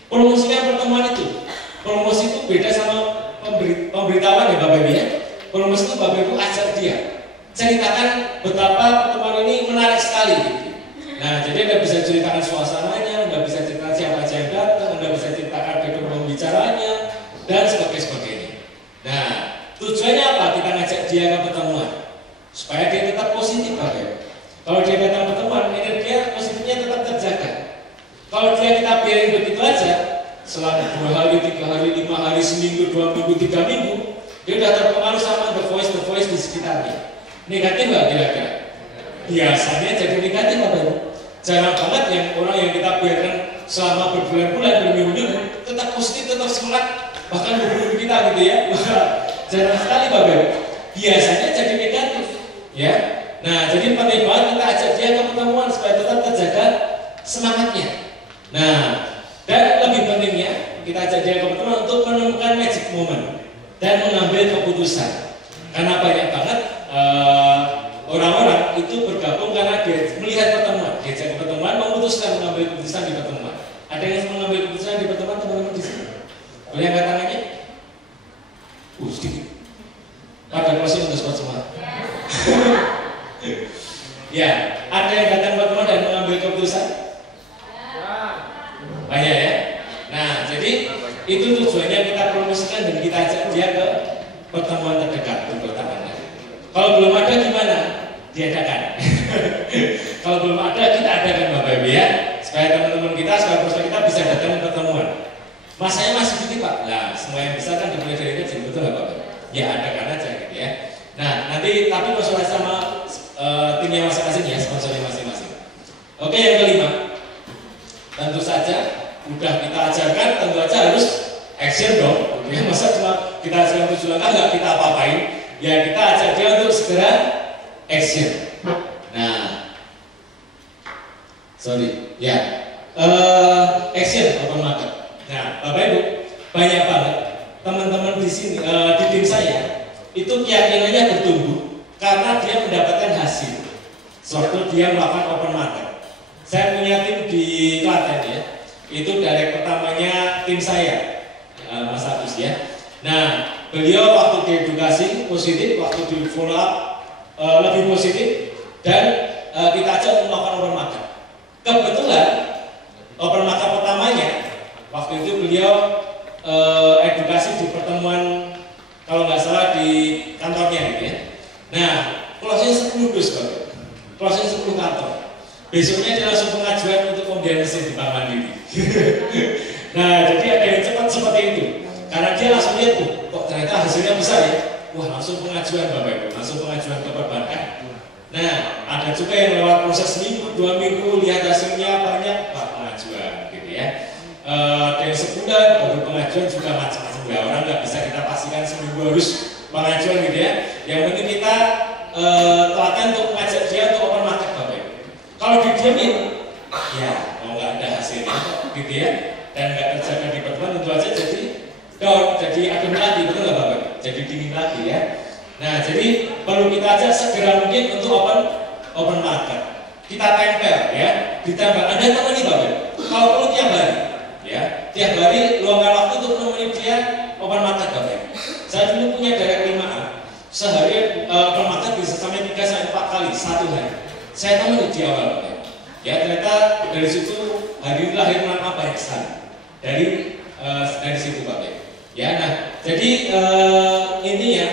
promosikan pertemuan itu, promosi itu beda sama pemberitahuan ya Bapak Ibu ya. Promosi itu Bapak Ibu ajak dia, ceritakan betapa pertemuan ini menarik sekali gitu. Nah, jadi Anda bisa ceritakan suasananya, Anda bisa ceritakan siapa aja yang datang, Anda bisa ceritakan background pembicaranya, dan sebagainya. Nah, tujuannya apa? Kita ngajak dia ke pertemuan supaya dia tetap positif Bapak Ibu. Kalau dia datang pertemuan, energi positifnya tetap terjaga. Kalau dia kita biarin begitu aja, selama 2 hari, 3 hari, 5 hari, seminggu, 2 minggu, 3 minggu, dia sudah terpengaruh sama the voice di sekitarnya. Negatif nggak kira-kira? Biasanya jadi negatif Bapak Ibu. Jarang banget yang orang yang kita biarkan selama berbulan-bulan, berminggu-minggu, tetap positif, tetap semangat, bahkan berbulan kita gitu ya. Jarang sekali Bapak Ibu. Biasanya jadi negatif. Ya, nah jadi penting banget kita ajak dia ke pertemuan supaya tetap terjaga semangatnya. Nah, dan lebih pentingnya kita ajak dia ke pertemuan untuk menemukan magic moment dan mengambil keputusan. Karena banyak banget orang-orang itu bergabung karena dia melihat pertemuan, diajak ke pertemuan, memutuskan mengambil keputusan di pertemuan. Ada yang mengambil keputusan di pertemuan teman-teman di sini? Boleh angkat tangannya? Sedikit. Pada closing untuk spot semua. Ya, ada yang datang pertemuan dan mengambil keputusan? Banyak ya. Nah, jadi itu tujuannya kita promosikan dan kita ajak dia ke pertemuan terdekat di kota Anda. Kalau belum ada gimana? Diadakan. Kalau belum ada kita adakan Bapak Ibu ya, supaya teman-teman kita, supaya prospek kita bisa datang ke pertemuan. Masanya masih sedikit Pak. Nah, semua yang bisa kan dimulai dari kecil, betul nggak Bapak? Ya adakan aja gitu ya. Nah, nanti tapi konsultasi sama timnya masing-masing ya, sponsornya masing-masing. Oke, yang kelima, tentu saja udah kita ajarkan, tentu aja harus action dong. Ya, masa cuma kita ajarkan 7 langkah nggak kita apa-apain? Ya kita ajak dia untuk segera action. Nah, ya, action open market. Nah, Bapak Ibu, banyak banget teman-teman di sini, di tim saya itu keyakinannya bertumbuh karena dia mendapatkan hasil sewaktu dia melakukan open market. Saya punya tim di Klaten ya, itu dari pertamanya tim saya, Mas Agus ya. Nah, beliau waktu diedukasi positif, waktu di follow up lebih positif, dan kita ajak untuk melakukan open market. Kebetulan open market pertamanya waktu itu beliau edukasi di pertemuan kalau nggak salah di kantornya gitu ya. Nah, closing 10 dus Bapak, closing 10 kantor. Besoknya dia langsung pengajuan untuk pembelian mesin di Bank Mandiri. Nah, jadi ada yang cepat seperti itu. Karena dia langsung lihat, kok ternyata hasilnya besar ya. Wah, langsung pengajuan Bapak Ibu, langsung pengajuan ke perbankan. Nah, ada juga yang lewat proses seminggu, 2 minggu, lihat hasilnya banyak, Pak pengajuan gitu ya. Dan sebulan baru pengajuan juga macam-macam ya. Orang nggak bisa kita pastikan seminggu harus pengajuan gitu ya. Yang penting kita telaten untuk mengajak dia untuk open market Bapak Ibu. Kalau didiamin, ya mau nggak ada hasilnya gitu ya, dan nggak terjaga di pertemuan tentu aja jadi down. jadi adem lagi, betul nggak Bapak? Jadi dingin lagi ya. Nah, jadi perlu kita ajak segera mungkin untuk open market. Kita tempel ya, ditempel. Anda temani Bapak. Kalau perlu tiap hari, ya, tiap hari luangkan waktu untuk menemani dia open market Bapak. Saya dulu punya direct 5A, sehari open market bisa sampai 3-4 kali satu hari. Saya temani di awal Bapak. Ya, ternyata dari situ hari ini lahir nama banyak sekali dari situ Bapak. Ya, nah, jadi intinya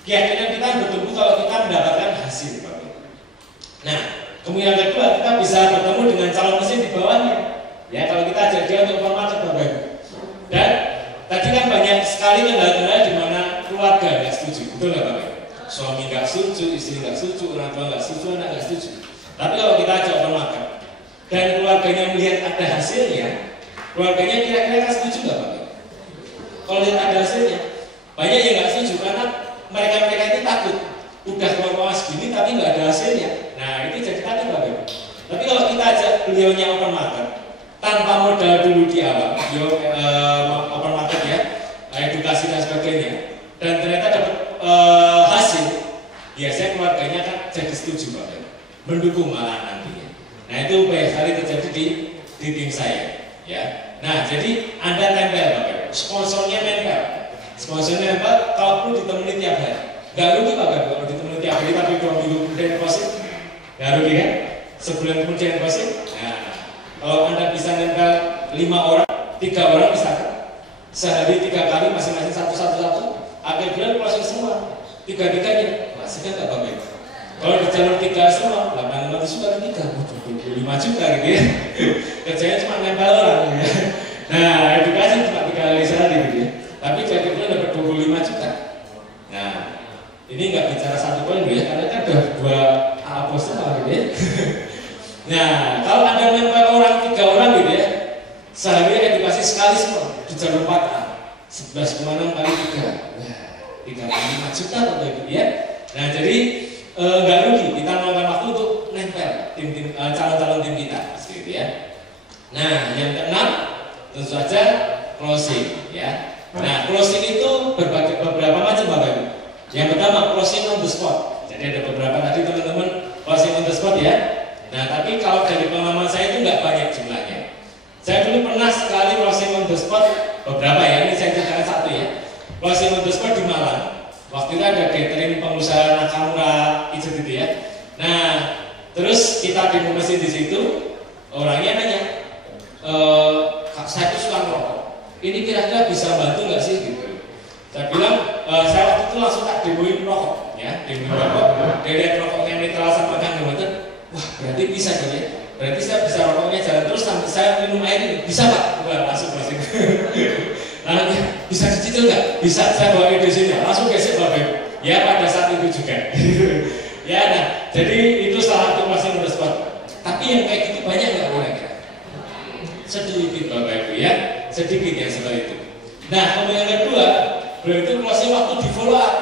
keyakinan kita bertumbuh kalau kita mendapatkan hasil Bapak. Nah, kemudian yang kedua kita bisa bertemu dengan calon mesin di bawahnya. Ya, kalau kita ajak dia untuk open market Bapak. Dan tadi kan banyak sekali kendala-kendala di mana keluarga nggak setuju, betul nggak Bapak? Suami nggak setuju, istri nggak setuju, orang tua nggak setuju, anak nggak setuju. Tapi kalau kita ajak open market dan keluarganya melihat ada hasilnya, keluarganya kira-kira kan setuju nggak Bapak? Kalau lihat ada hasilnya, banyak yang nggak setuju karena mereka ini takut. Udah keluar segini tapi nggak ada hasilnya. Nah, itu jadi takut Bapak. Tapi kalau kita ajak beliaunya open market tanpa modal dulu di awal, open market ya, edukasi dan sebagainya, dan ternyata dapat hasil, biasanya keluarganya kan jadi setuju Bapak, mendukung malah nantinya. Nah, itu banyak sekali terjadi di tim saya, ya. Nah, jadi Anda tempel Bapak, sponsornya nempel, kalau perlu ditemani tiap hari. Gak rugi Bapak kalau ditemani tiap hari, tapi 2 minggu kemudian deposit, gak rugi kan? Sebulan kemudian deposit. Nah, kalau Anda bisa nempel 5 orang, 3 orang misalkan, sehari 3 kali masing-masing satu, akhir bulan proses semua, 3-3-nya, masih kan gak Bapak? Kalau di jalur 3 semua, 800 sudah 3, 25 juta gitu ya. Kerjanya cuma nempel orang ya. Nah, edukasi cuma 3 kali sehari gitu ya. Tapi jadi bulan dapat 25 juta. Nah, ini nggak bicara 1 poin ya, karena kan udah 2 apos semua gitu ya. Nah, kalau Anda nempel orang 3 orang gitu ya, sehari edukasi sekali semua di jalur 4A, 11,6 kali 3, wah, 35 juta Bapak Ibu ya. Nah, jadi nggak rugi kita melakukan waktu untuk nempel calon-calon tim kita, gitu ya. Nah, yang keenam tentu saja closing ya. Nah, closing itu beberapa macam Bapak Ibu. Yang pertama closing on the spot. Jadi ada beberapa tadi teman-teman closing on the spot ya. Nah, tapi kalau dari pengalaman saya itu nggak banyak jumlahnya. Saya dulu pernah sekali closing on the spot beberapa ya. Ini saya ceritakan satu ya. Closing on the spot di Malang. Waktu itu ada catering pengusaha Nakamura itu gitu ya. Nah, terus kita demo mesin di situ, orangnya nanya, saya tuh suka ngerokok. Ini kira-kira bisa bantu nggak sih gitu? Saya bilang, saya waktu itu langsung tak demoin rokok, ya, demoin rokok. Dia lihat rokoknya netral sama kandungan, wah berarti bisa gitu ya. Berarti saya bisa rokoknya jalan terus sampai saya minum air ini, bisa Pak? Wah, langsung masih. Nah, bisa dicicil nggak? Bisa, saya bawa di sini, langsung gesek Bapak. Ya pada saat itu juga. Ya, nah, jadi itu salah satu closing on the spot. Tapi yang kayak gitu banyak nggak kira-kira? Sedikit Bapak Ibu ya, sedikit ya seperti itu. Nah, kemudian yang kedua, beliau itu closing waktu di follow up.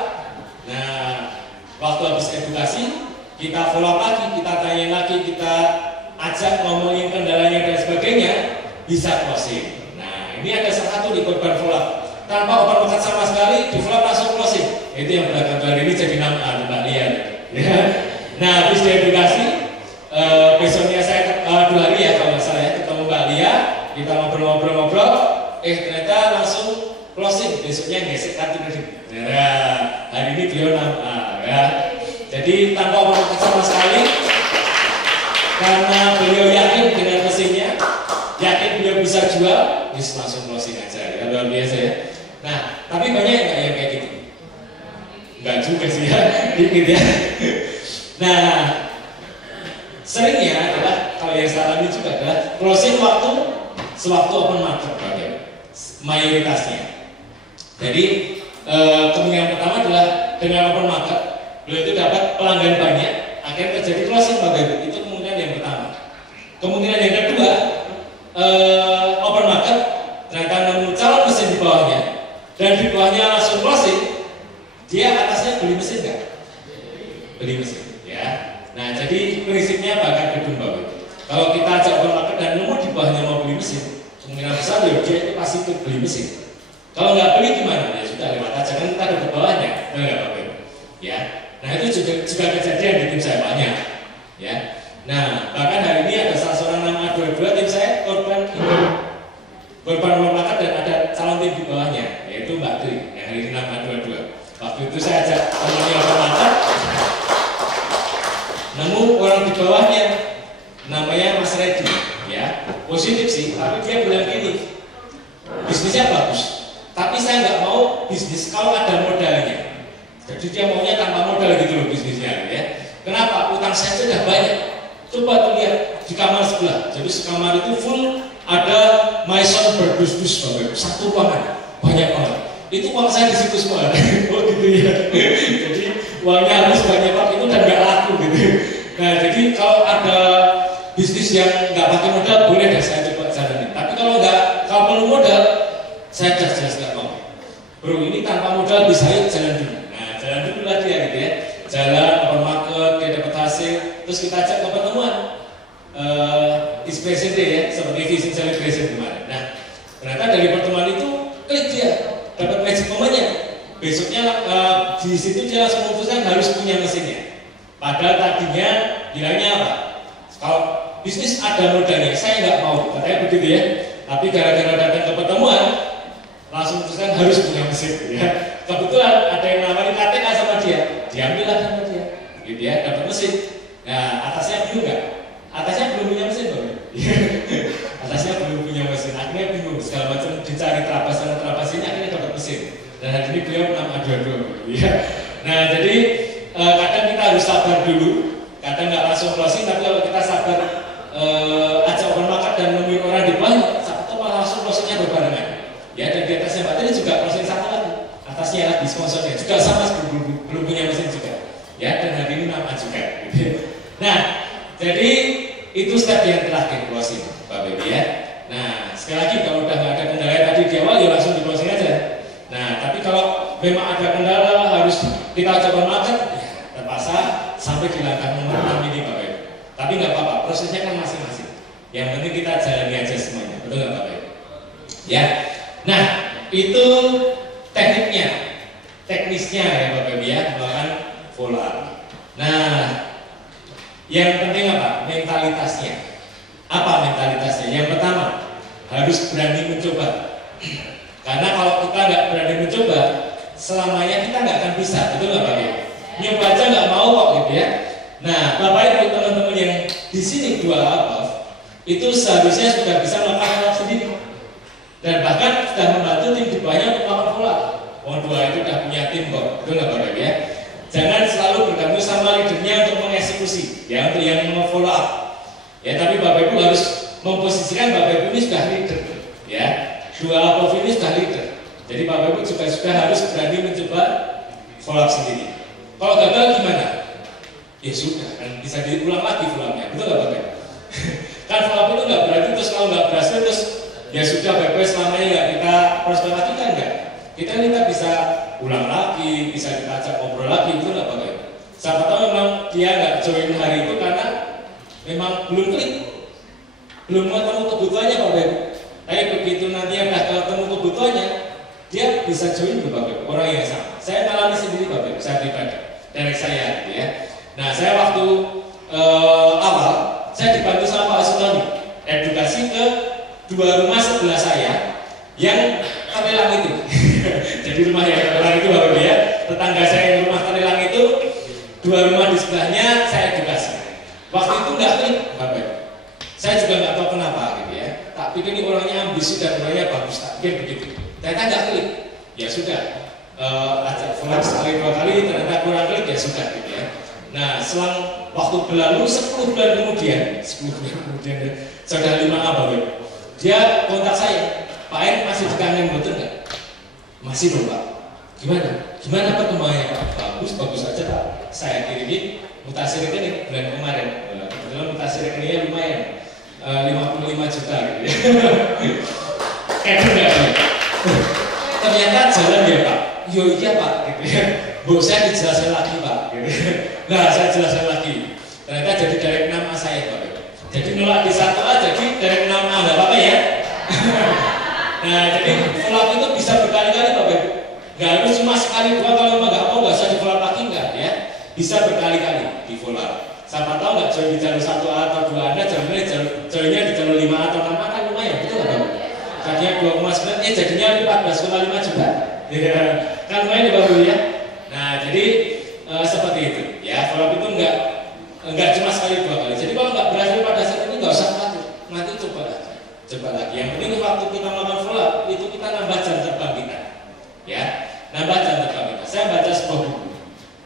Nah, waktu habis edukasi, kita follow up lagi, kita tanya lagi, kita ajak ngomongin kendalanya dan sebagainya, bisa closing. Ini ada salah satu di korban follow up tanpa open market sama sekali, di follow up langsung closing. Itu yang beragam kali ini jadi nama Mbak Lia. Ya. Nah, habis diedukasi, besoknya saya 2 hari ya kalau saya ketemu Mbak Lia, kita ngobrol-ngobrol, ternyata langsung closing. Besoknya gesek kartu kredit. Nah, hari ini beliau nama ya. Jadi tanpa open market sama sekali, karena beliau yakin dengan mesinnya, yakin beliau bisa jual, bisa langsung closing aja, ya, luar biasa ya. Nah, tapi banyak nggak yang kayak gitu? Nggak juga sih ya, dikit ya. Nah, seringnya adalah kalau yang saya alami juga adalah closing waktu sewaktu open market, mayoritasnya. Jadi kemungkinan pertama adalah dengan open market, beliau itu dapat pelanggan banyak, akhirnya terjadi closing Bapak. Itu kemungkinan yang pertama. Kemungkinan yang kedua, open market ternyata nemu calon mesin di bawahnya dan di bawahnya langsung closing, dia atasnya beli mesin nggak? Beli mesin ya. Nah, jadi prinsipnya bakal gedung Bapak. Kalau kita ajak open market dan nemu di bawahnya mau beli mesin, kemungkinan besar dia itu pasti beli mesin. Kalau nggak beli gimana? Ya sudah lewat aja, kan kita ada di bawahnya, nggak apa-apa. Ya, nah itu juga kejadian di tim saya banyak. Ya, nah bahkan hari ini ada salah seorang nama 22 tim saya korban memakat dan ada calon tim di bawahnya, yaitu Mbak Tri yang hari ini nama 22. Waktu itu saya ajak temannya memakat, nemu orang di bawahnya namanya Mas Reddy. Ya, positif sih, tapi dia bilang gini, bisnisnya bagus, tapi saya nggak mau bisnis kalau ada modalnya. Jadi dia maunya tanpa modal gitu loh bisnisnya, ya. Kenapa? Utang saya sudah banyak. Coba tuh lihat di kamar sebelah. Jadi sekamar itu full ada maison berdus-dus, Bapak. Satu ruangan banyak banget. Itu uang saya di situ semua. Oh gitu ya. Jadi uangnya harus banyak Pak itu dan nggak laku gitu. Nah jadi kalau ada bisnis yang nggak pakai modal boleh deh saya coba jalanin. Tapi kalau perlu modal, saya jelas nggak mau. Bro ini tanpa modal bisa yuk jalan dulu. Nah jalan dulu lagi ya gitu ya. Jalan, open market, dia dapat hasil, terus kita ajak ke pertemuan inspiration day ya, seperti vision celebration kemarin. Nah ternyata dari pertemuan itu klik dia, dapat magic momennya. Besoknya di situ dia langsung memutuskan harus punya mesinnya. Padahal tadinya bilangnya apa? Kalau bisnis ada modalnya, saya nggak mau, katanya begitu ya. Tapi gara-gara datang ke pertemuan, langsung memutuskan harus punya mesin. Ya. Kebetulan ada yang namanya KTK sama dia, diambillah sama dia, gitu ya, dapat mesin. Nah atasnya bingung nggak? Atasnya belum punya mesin, Bang. Atasnya belum punya mesin, akhirnya bingung segala macam dicari terabas sana terabas ini, akhirnya dapat mesin. Dan hari ini beliau nama 22. Ya. Nah jadi kadang kita harus sabar dulu, kadang nggak langsung closing, tapi kalau kita sabar ajak open market dan nemuin orang di bawah, satu malah langsung closingnya berbarengan. Ya dan di atasnya Mbak Tini juga closing satu lagi, atasnya lagi sponsornya juga sama belum punya mesin juga. Ya dan hari ini nama juga. Gitu. Nah jadi itu step yang terakhir closing, Bapak Ibu ya. Nah sekali lagi kalau udah nggak ada kendala tadi di awal ya langsung di closing aja. Nah tapi kalau memang ada kendala harus kita coba market, ya, terpaksa sampai di langkah nomor 6 ini Bapak Ibu. Tapi nggak apa-apa, prosesnya kan masing-masing. Yang penting kita jalani aja semuanya, betul nggak Bapak Ibu? Ya. Nah itu tekniknya, teknisnya ya Bapak Ibu ya, melakukan follow up. Nah yang penting apa? Mentalitasnya. Apa mentalitasnya? Yang pertama, harus berani mencoba. Karena kalau kita nggak berani mencoba, selamanya kita nggak akan bisa, betul nggak Pak? Nyoba aja nggak mau kok gitu ya. Nah, Bapak Ibu teman-teman yang di sini dua above, itu seharusnya sudah bisa melakukan sendiri. Dan bahkan sudah membantu tim di bawahnya untuk melakukan pola. Wong dua itu sudah punya tim kok, betul nggak Bapak ya? Jangan selalu bergantung sama leadernya untuk mengeksekusi, ya untuk yang mau follow up. Ya tapi Bapak Ibu harus memposisikan Bapak Ibu ini sudah leader, ya. Dua above ini sudah leader. Jadi Bapak Ibu juga sudah harus berani mencoba follow up sendiri. Kalau gagal gimana? Ya sudah, kan bisa diulang lagi follow up-nya, betul nggak Bapak Ibu? Kan follow up itu nggak berarti terus kalau nggak berhasil terus ya sudah Bapak Ibu selamanya nggak kita prospek lagi kan enggak? Kita bisa ulang lagi, bisa kita ajak ngobrol lagi, itu nggak Bapak Ibu. Siapa tahu memang dia nggak join hari itu karena memang belum klik, belum ketemu kebutuhannya Bapak Ibu. Tapi begitu nanti yang udah ketemu kebutuhannya, dia bisa join ke Bapak Ibu, orang yang sama. Saya alami sendiri Bapak Ibu, saya pribadi, dari saya gitu ya. Nah saya waktu awal, saya dibantu sama Pak Sultani, edukasi ke dua rumah sebelah saya yang Tanelang itu. Jadi rumah yang Tanelang itu Bapak Ibu ya, tetangga saya yang rumah Tanelang itu, dua rumah di sebelahnya saya edukasi. Waktu itu nggak klik Bapak Ibu. Saya juga nggak tahu kenapa gitu ya. Tak pikir ini orangnya ambisi dan orangnya bagus, tak pikir begitu. Ternyata nggak klik. Ya sudah, ajak follow sekali dua kali, ternyata kurang klik ya sudah gitu ya. Nah selang waktu berlalu 10 bulan kemudian, sudah 5 Bapak Ibu. Dia kontak saya, Pak Erick masih dikangen betul nggak? Masih dong Pak. Gimana perkembangannya Pak? Bagus aja Pak. Saya kirimin mutasi rekening bulan kemarin. Kebetulan mutasi rekeningnya lumayan, 55 juta gitu ya. Kayak enggak ya? Ternyata jalan ya Pak. Yo iya Pak gitu ya. Bu saya dijelasin lagi Pak gitu. Nah saya jelaskan lagi. Ternyata jadi direct nama saya Pak. Jadi nolak di 1A jadi direct nama nggak apa-apa ya. Nah jadi follow up itu bisa berkali Nggak harus cuma sekali dua, kalau memang nggak mau nggak usah di follow up lagi, nggak ya. Bisa berkali-kali di follow up. Siapa tahu nggak join di jalur 1A atau 2A, Anda joinnya di jalur 5 atau 6A kan lumayan, betul nggak Bapak? Jadinya 2,9, jadinya 14,5 juga. Ya, kan lumayan di Bapak ya. Nah, jadi seperti itu ya. Follow up itu nggak cuma sekali dua kali. Jadi kalau nggak berhasil pada saat ini nggak usah khawatir, nanti coba lagi. Yang penting waktu kita melakukan follow up itu kita nambah jam terbang kita, ya, nambah jam terbang kita. Saya baca sebuah buku,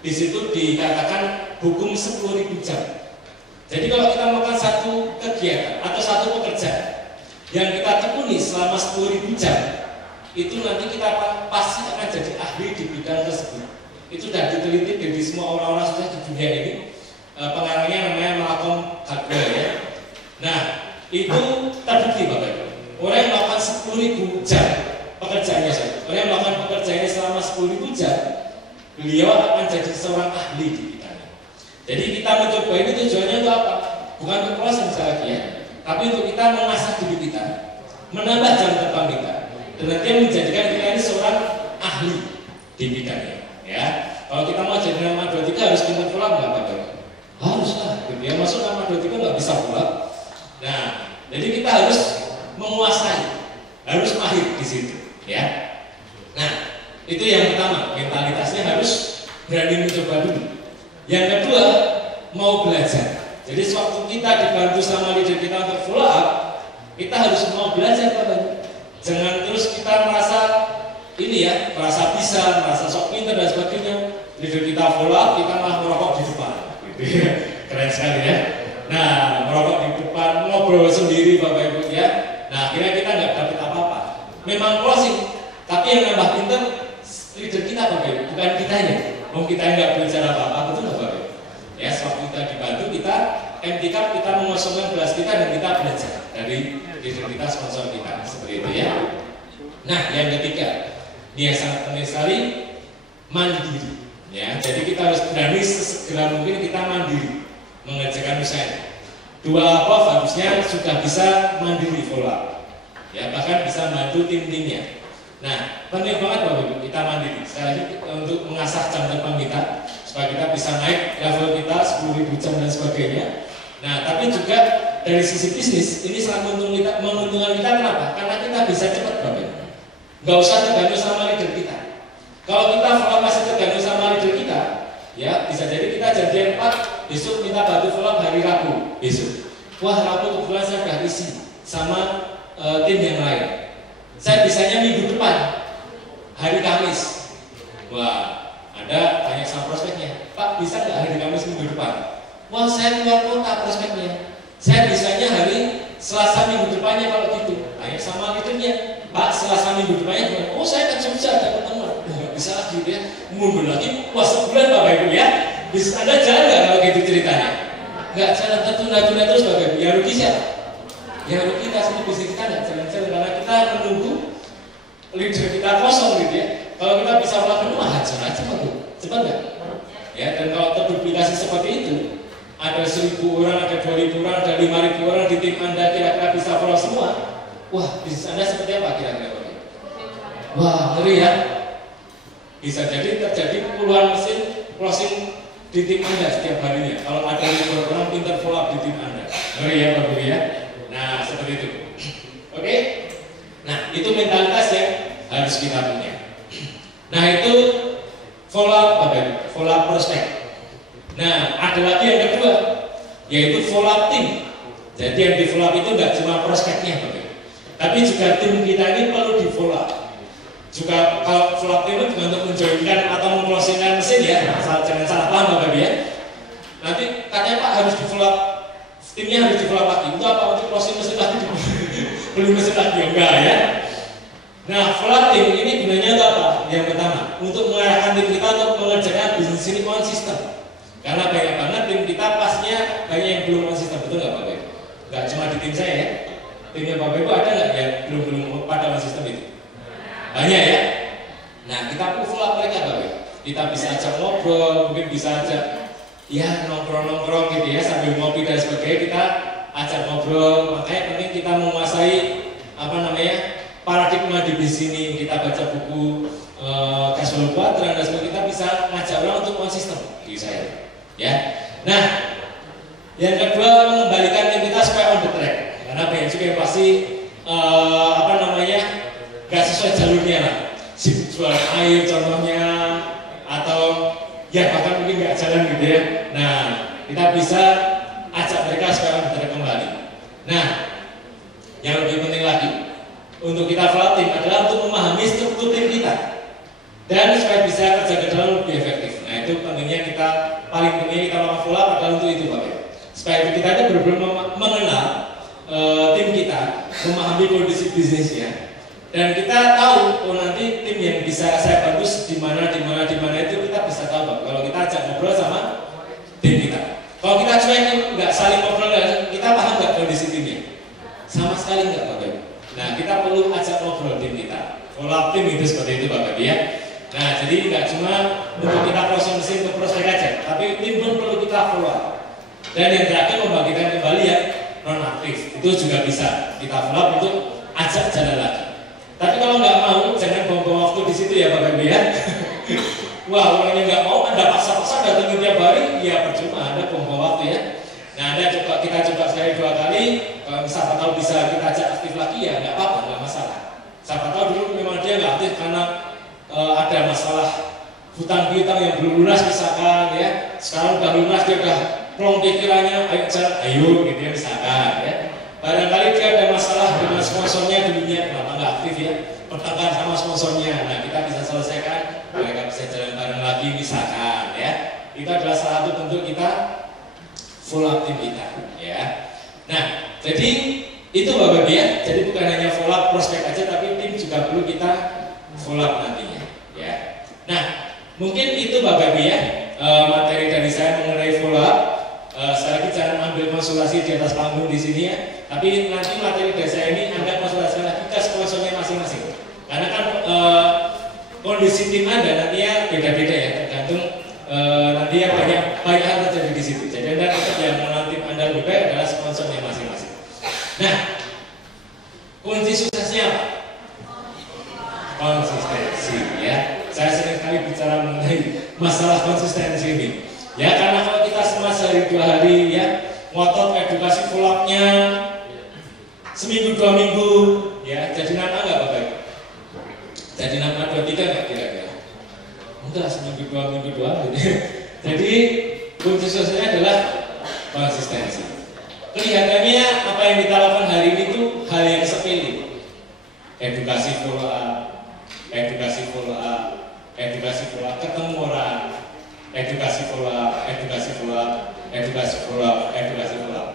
di situ dikatakan hukum 10.000 jam. Jadi kalau kita melakukan satu kegiatan atau satu pekerjaan yang kita tekuni selama 10.000 jam, itu nanti kita pasti akan jadi ahli di bidang tersebut. Itu sudah diteliti dari semua orang-orang sukses di dunia ini. Pengarangnya namanya Malcolm Gladwell ya. Nah, itu terbukti Bapak Ibu. Orang yang melakukan 10.000 jam pekerjaannya, orang yang melakukan pekerjaannya selama 10.000 jam, beliau akan jadi seorang ahli di bidangnya. Jadi kita mencoba ini tujuannya untuk apa? Bukan untuk proses lagi ya, tapi untuk kita mengasah diri kita, menambah jam terbang kita, dan nanti menjadikan kita ini seorang ahli di bidangnya. Ya, kalau kita mau jadi nama 23 harus pintar follow up nggak Bapak? Harus lah. Dia masuk nama 23 nggak bisa follow up. Nah, jadi kita harus menguasai, harus mahir di situ. Ya. Nah, itu yang pertama, mentalitasnya harus berani mencoba dulu. Yang kedua, mau belajar. Jadi sewaktu kita dibantu sama leader kita untuk follow up, kita harus mau belajar Bapak. Jangan terus kita merasa ini ya, merasa bisa, merasa sok pintar dan sebagainya. Leader kita follow up, kita malah merokok di depan. Gitu ya. Keren sekali ya. Nah, merokok di depan, ngobrol sendiri Bapak Ibu ya. Nah, akhirnya kita nggak dapat apa-apa. Memang closing, tapi yang nambah pintar leader kita Bapak Ibu, bukan kitanya. Kita nggak belajar apa-apa, betul nggak Bapak Ibu? Ya, sewaktu kita dibantu, kita empty cup, kita mengosongkan gelas kita dan kita belajar dari leader kita, sponsor kita, seperti itu ya. Nah, yang ketiga, ini yang sangat penting sekali, mandiri. Ya, jadi kita harus berani sesegera mungkin kita mandiri mengerjakan usahanya. Dua apa harusnya sudah bisa mandiri follow up. Ya, bahkan bisa bantu tim-timnya. Nah, penting banget Bapak Ibu kita mandiri. Sekali lagi untuk mengasah jam terbang kita supaya kita bisa naik level kita 10.000 jam dan sebagainya. Nah, tapi juga dari sisi bisnis ini sangat menguntungkan kita kenapa? Karena kita bisa cepat Bapak Ibu. Gak usah tergantung sama leader kita. Kalau kita follow masih tergantung sama leader kita, ya bisa jadi kita janjian 4, besok minta bantu follow hari Rabu besok. Wah, Rabu kebetulan saya sudah isi sama tim yang lain. Saya bisanya minggu depan, hari Kamis. Wah, ada banyak sama prospeknya. Pak, bisa nggak hari Kamis minggu depan? Wah, saya keluar kota prospeknya. Saya bisanya hari Selasa minggu depannya kalau gitu. Tanya sama leadernya. Pak, Selasa minggu depannya, oh saya kan susah ada ketemu. Nggak bisa lagi dia mundur lagi. Wah, sebulan Bapak Ibu ya. Bisa Anda jalan nggak kalau gitu ceritanya? Nggak jalan, tertunda-tunda terus Bapak Ibu. Ya rugi siapa? Ya rugi kita sendiri, bisnis kita nggak jalan-jalan karena kita menunggu leader kita kosong gitu ya. Kalau kita bisa melakukan rumah hajar aja Bapak Ibu. Cepat nggak? Ya, dan kalau terduplikasi seperti itu, ada 1.000 orang, ada 2.000 orang, ada 5.000 orang di tim Anda kira-kira bisa follow semua. Wah, bisnis Anda seperti apa kira-kira? Wah, ngeri ya. Bisa jadi terjadi puluhan mesin closing di tim Anda setiap harinya. Kalau ada 5 orang pintar follow up di tim Anda. Ngeri ya Bapak ya. Nah, seperti itu. Oke? Nah, itu mentalitas yang harus kita punya. Nah, itu follow up Bapak, follow up prospek. Nah, ada lagi yang kedua, yaitu follow up tim. Jadi yang di follow up itu nggak cuma prospeknya Bapak, tapi juga tim kita ini perlu di follow up. Juga kalau follow up itu bukan untuk menjoinkan atau mengclosingkan mesin ya, jangan salah paham Bapak ya. Nanti katanya Pak harus di follow up, timnya harus di follow up lagi. Itu apa? Untuk closing mesin lagi? Beli mesin lagi? Enggak ya. Nah, follow up tim ini gunanya untuk apa? Yang pertama, untuk mengarahkan tim kita untuk mengerjakan bisnis ini konsisten. Karena banyak banget tim kita pasnya banyak yang belum konsisten, betul nggak Bapak Ibu? Nggak cuma di tim saya ya, timnya Bapak Ibu ada nggak yang belum pada konsisten itu? Banyak ya. Nah, kita perlu follow up mereka Bapak Ibu. Kita bisa ajak ngobrol, mungkin bisa ajak ya nongkrong-nongkrong gitu ya sambil ngopi dan sebagainya, kita ajak ngobrol. Makanya penting kita menguasai paradigma di sini. Kita baca buku cash coba terhadap kita bisa ngajak orang untuk konsisten di saya. Ya. Nah, yang kedua mengembalikan tim kita supaya on the track. Karena banyak juga yang pasti gak sesuai jalurnya lah. Sibuk jual air contohnya, atau ya bahkan mungkin gak jalan gitu ya. Nah, kita bisa ajak mereka supaya on the track kembali. Nah, yang lebih penting lagi untuk kita follow tim adalah untuk memahami struktur tim kita dan supaya bisa kerja ke dalam lebih efektif. Nah, itu pentingnya kita, paling penting kita melakukan follow up adalah untuk itu Bapak. Supaya kita itu benar-benar mengenal tim kita, memahami kondisi bisnisnya, dan kita tahu nanti tim yang bisa saya bantu di mana itu kita bisa tahu Bapak. Kalau kita ajak ngobrol sama tim kita. Kalau kita cuekin nggak saling ngobrol, kita paham nggak kondisi timnya? Sama sekali nggak Bapak. Nah, kita perlu ajak ngobrol tim kita. Follow up tim itu seperti itu Bapak ya. Nah, jadi nggak cuma untuk kita proses mesin ke prospek aja, tapi tim pun perlu kita follow up. Dan yang terakhir membagikan kembali yang non aktif, itu juga bisa kita follow up untuk ajak jalan lagi. Tapi kalau nggak mau, jangan buang-buang waktu di situ ya Bapak Ibu ya. Wah, orangnya nggak mau, Anda paksa-paksa datang tiap hari, ya percuma, Anda buang-buang waktu ya. Nah, kita coba sekali 2 kali, kalau siapa tahu bisa kita ajak aktif lagi ya nggak apa-apa, nggak masalah. Siapa tahu dulu memang dia nggak aktif karena ada masalah hutang piutang yang belum lunas misalkan ya. Sekarang udah lunas, dia udah plong pikirannya, ayo gitu ya misalkan ya. Barangkali dia ada masalah dengan sponsornya dulunya, kenapa nggak aktif ya, pertengkar sama sponsornya. Nah, kita bisa selesaikan, mereka bisa jalan bareng lagi misalkan ya. Itu adalah salah satu bentuk kita follow up tim kita ya. Nah, jadi itu Bapak Ibu ya. Jadi bukan hanya follow up prospek aja, tapi tim juga perlu kita follow up nantinya ya. Nah, mungkin itu Bapak Ibu ya, materi dari saya mengenai follow up. Sekali lagi jangan ambil konsultasi di atas panggung di sini ya. Tapi nanti materi dari saya ini Anda konsultasikan lagi ke sponsornya masing-masing. Karena kan kondisi tim Anda nantinya beda-beda ya, tergantung nanti yang banyak hal terjadi di situ. Jadi Anda tetap yang mengenal tim Anda lebih baik adalah sponsornya masing-masing. Nah, kunci suksesnya apa? Konsistensi ya. Saya sering kali bicara mengenai masalah konsistensi ini. Ya, karena kalau kita semua sehari 2 hari ya ngotot edukasi follow up-nya seminggu 2 minggu ya, jadi nama nggak Bapak? Jadi nama 2-3 nggak kira-kira? Enggak, seminggu 2 minggu doang gitu. Jadi kunci suksesnya adalah konsistensi. Kelihatannya apa yang kita lakukan hari ini itu hal yang sepele. Edukasi follow up, ketemu orang, edukasi follow up.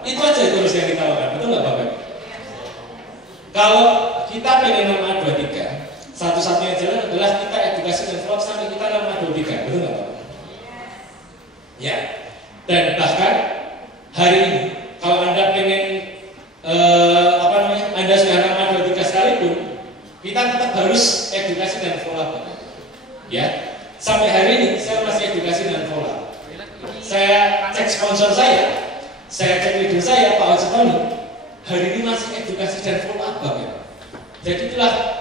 Itu aja terus yang kita lakukan, betul nggak Bapak? Kalau kita pengen nama 23, satu-satunya jalan adalah kita edukasi dan follow up sampai kita nama 23, betul nggak Bapak? Ya, dan bahkan hari ini kalau Anda pengen Anda sudah nama 23 sekalipun, kita tetap harus edukasi dan follow up. Ya, sampai hari ini saya masih edukasi dan follow up. Saya cek sponsor saya cek leader saya Pak Oji Tony, hari ini masih edukasi dan follow up Bapak. Jadi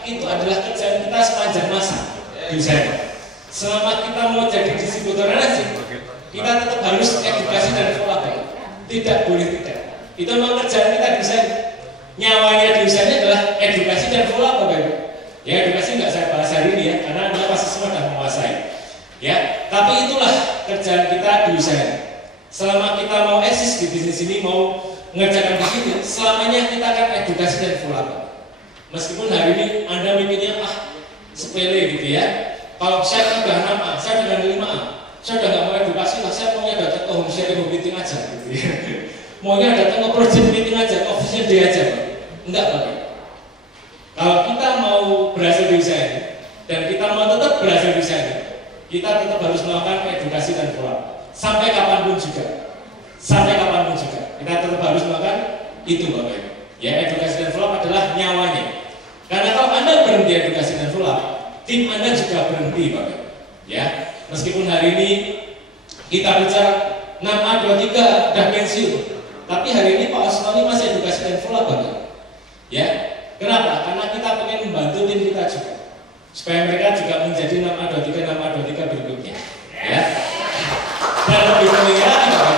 itu adalah kerjaan kita sepanjang masa di saya. Selama kita mau jadi distributor energi, kita tetap harus edukasi dan follow up. Tidak boleh tidak. Itu memang kerjaan kita di sana. Nyawanya di sana adalah edukasi dan follow up Bapak. Ya, edukasi nggak saya bahas hari ini ya, karena Anda pasti semua sudah menguasai. Ya, tapi itulah kerjaan kita di usaha. Selama kita mau eksis di bisnis ini, mau mengerjakan di sini, selamanya kita akan edukasi dan follow up. Meskipun hari ini Anda mikirnya sepele gitu ya. Kalau saya kan udah nama, saya udah 5A, saya udah nggak mau edukasi lah, saya maunya datang ke home sharing meeting aja gitu ya. Maunya datang ke project meeting aja, ke office day aja, Pak. Enggak Pak. Kalau kita mau berhasil di usaha ini, dan kita mau tetap berhasil di usaha ini, kita tetap harus melakukan edukasi dan follow up. Sampai kapanpun juga. Kita tetap harus melakukan itu Bapak Ibu. Ya, edukasi dan follow up adalah nyawanya. Karena kalau Anda berhenti edukasi dan follow up, tim Anda juga berhenti Bapak Ibu. Ya, meskipun hari ini kita bicara 6A23 udah pensiun, tapi hari ini Pak Osmani masih edukasi dan follow up Bapak. Ya, kenapa? Karena kita pengen membantu tim kita juga supaya mereka juga menjadi 6A23 berikutnya, ya. Dan lebih penting lagi, Bapak,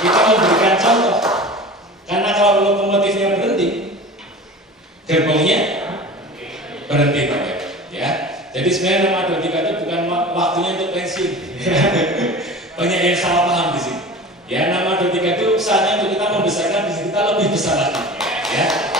kita memberikan contoh, karena kalau lokomotifnya berhenti, gerbongnya berhenti, Bapak, ya. Jadi sebenarnya 6A23 itu bukan waktunya untuk pensiun. Banyak yang salah paham di sini. Ya, 6A23 itu saatnya untuk kita membesarkan diri kita lebih besar lagi, ya.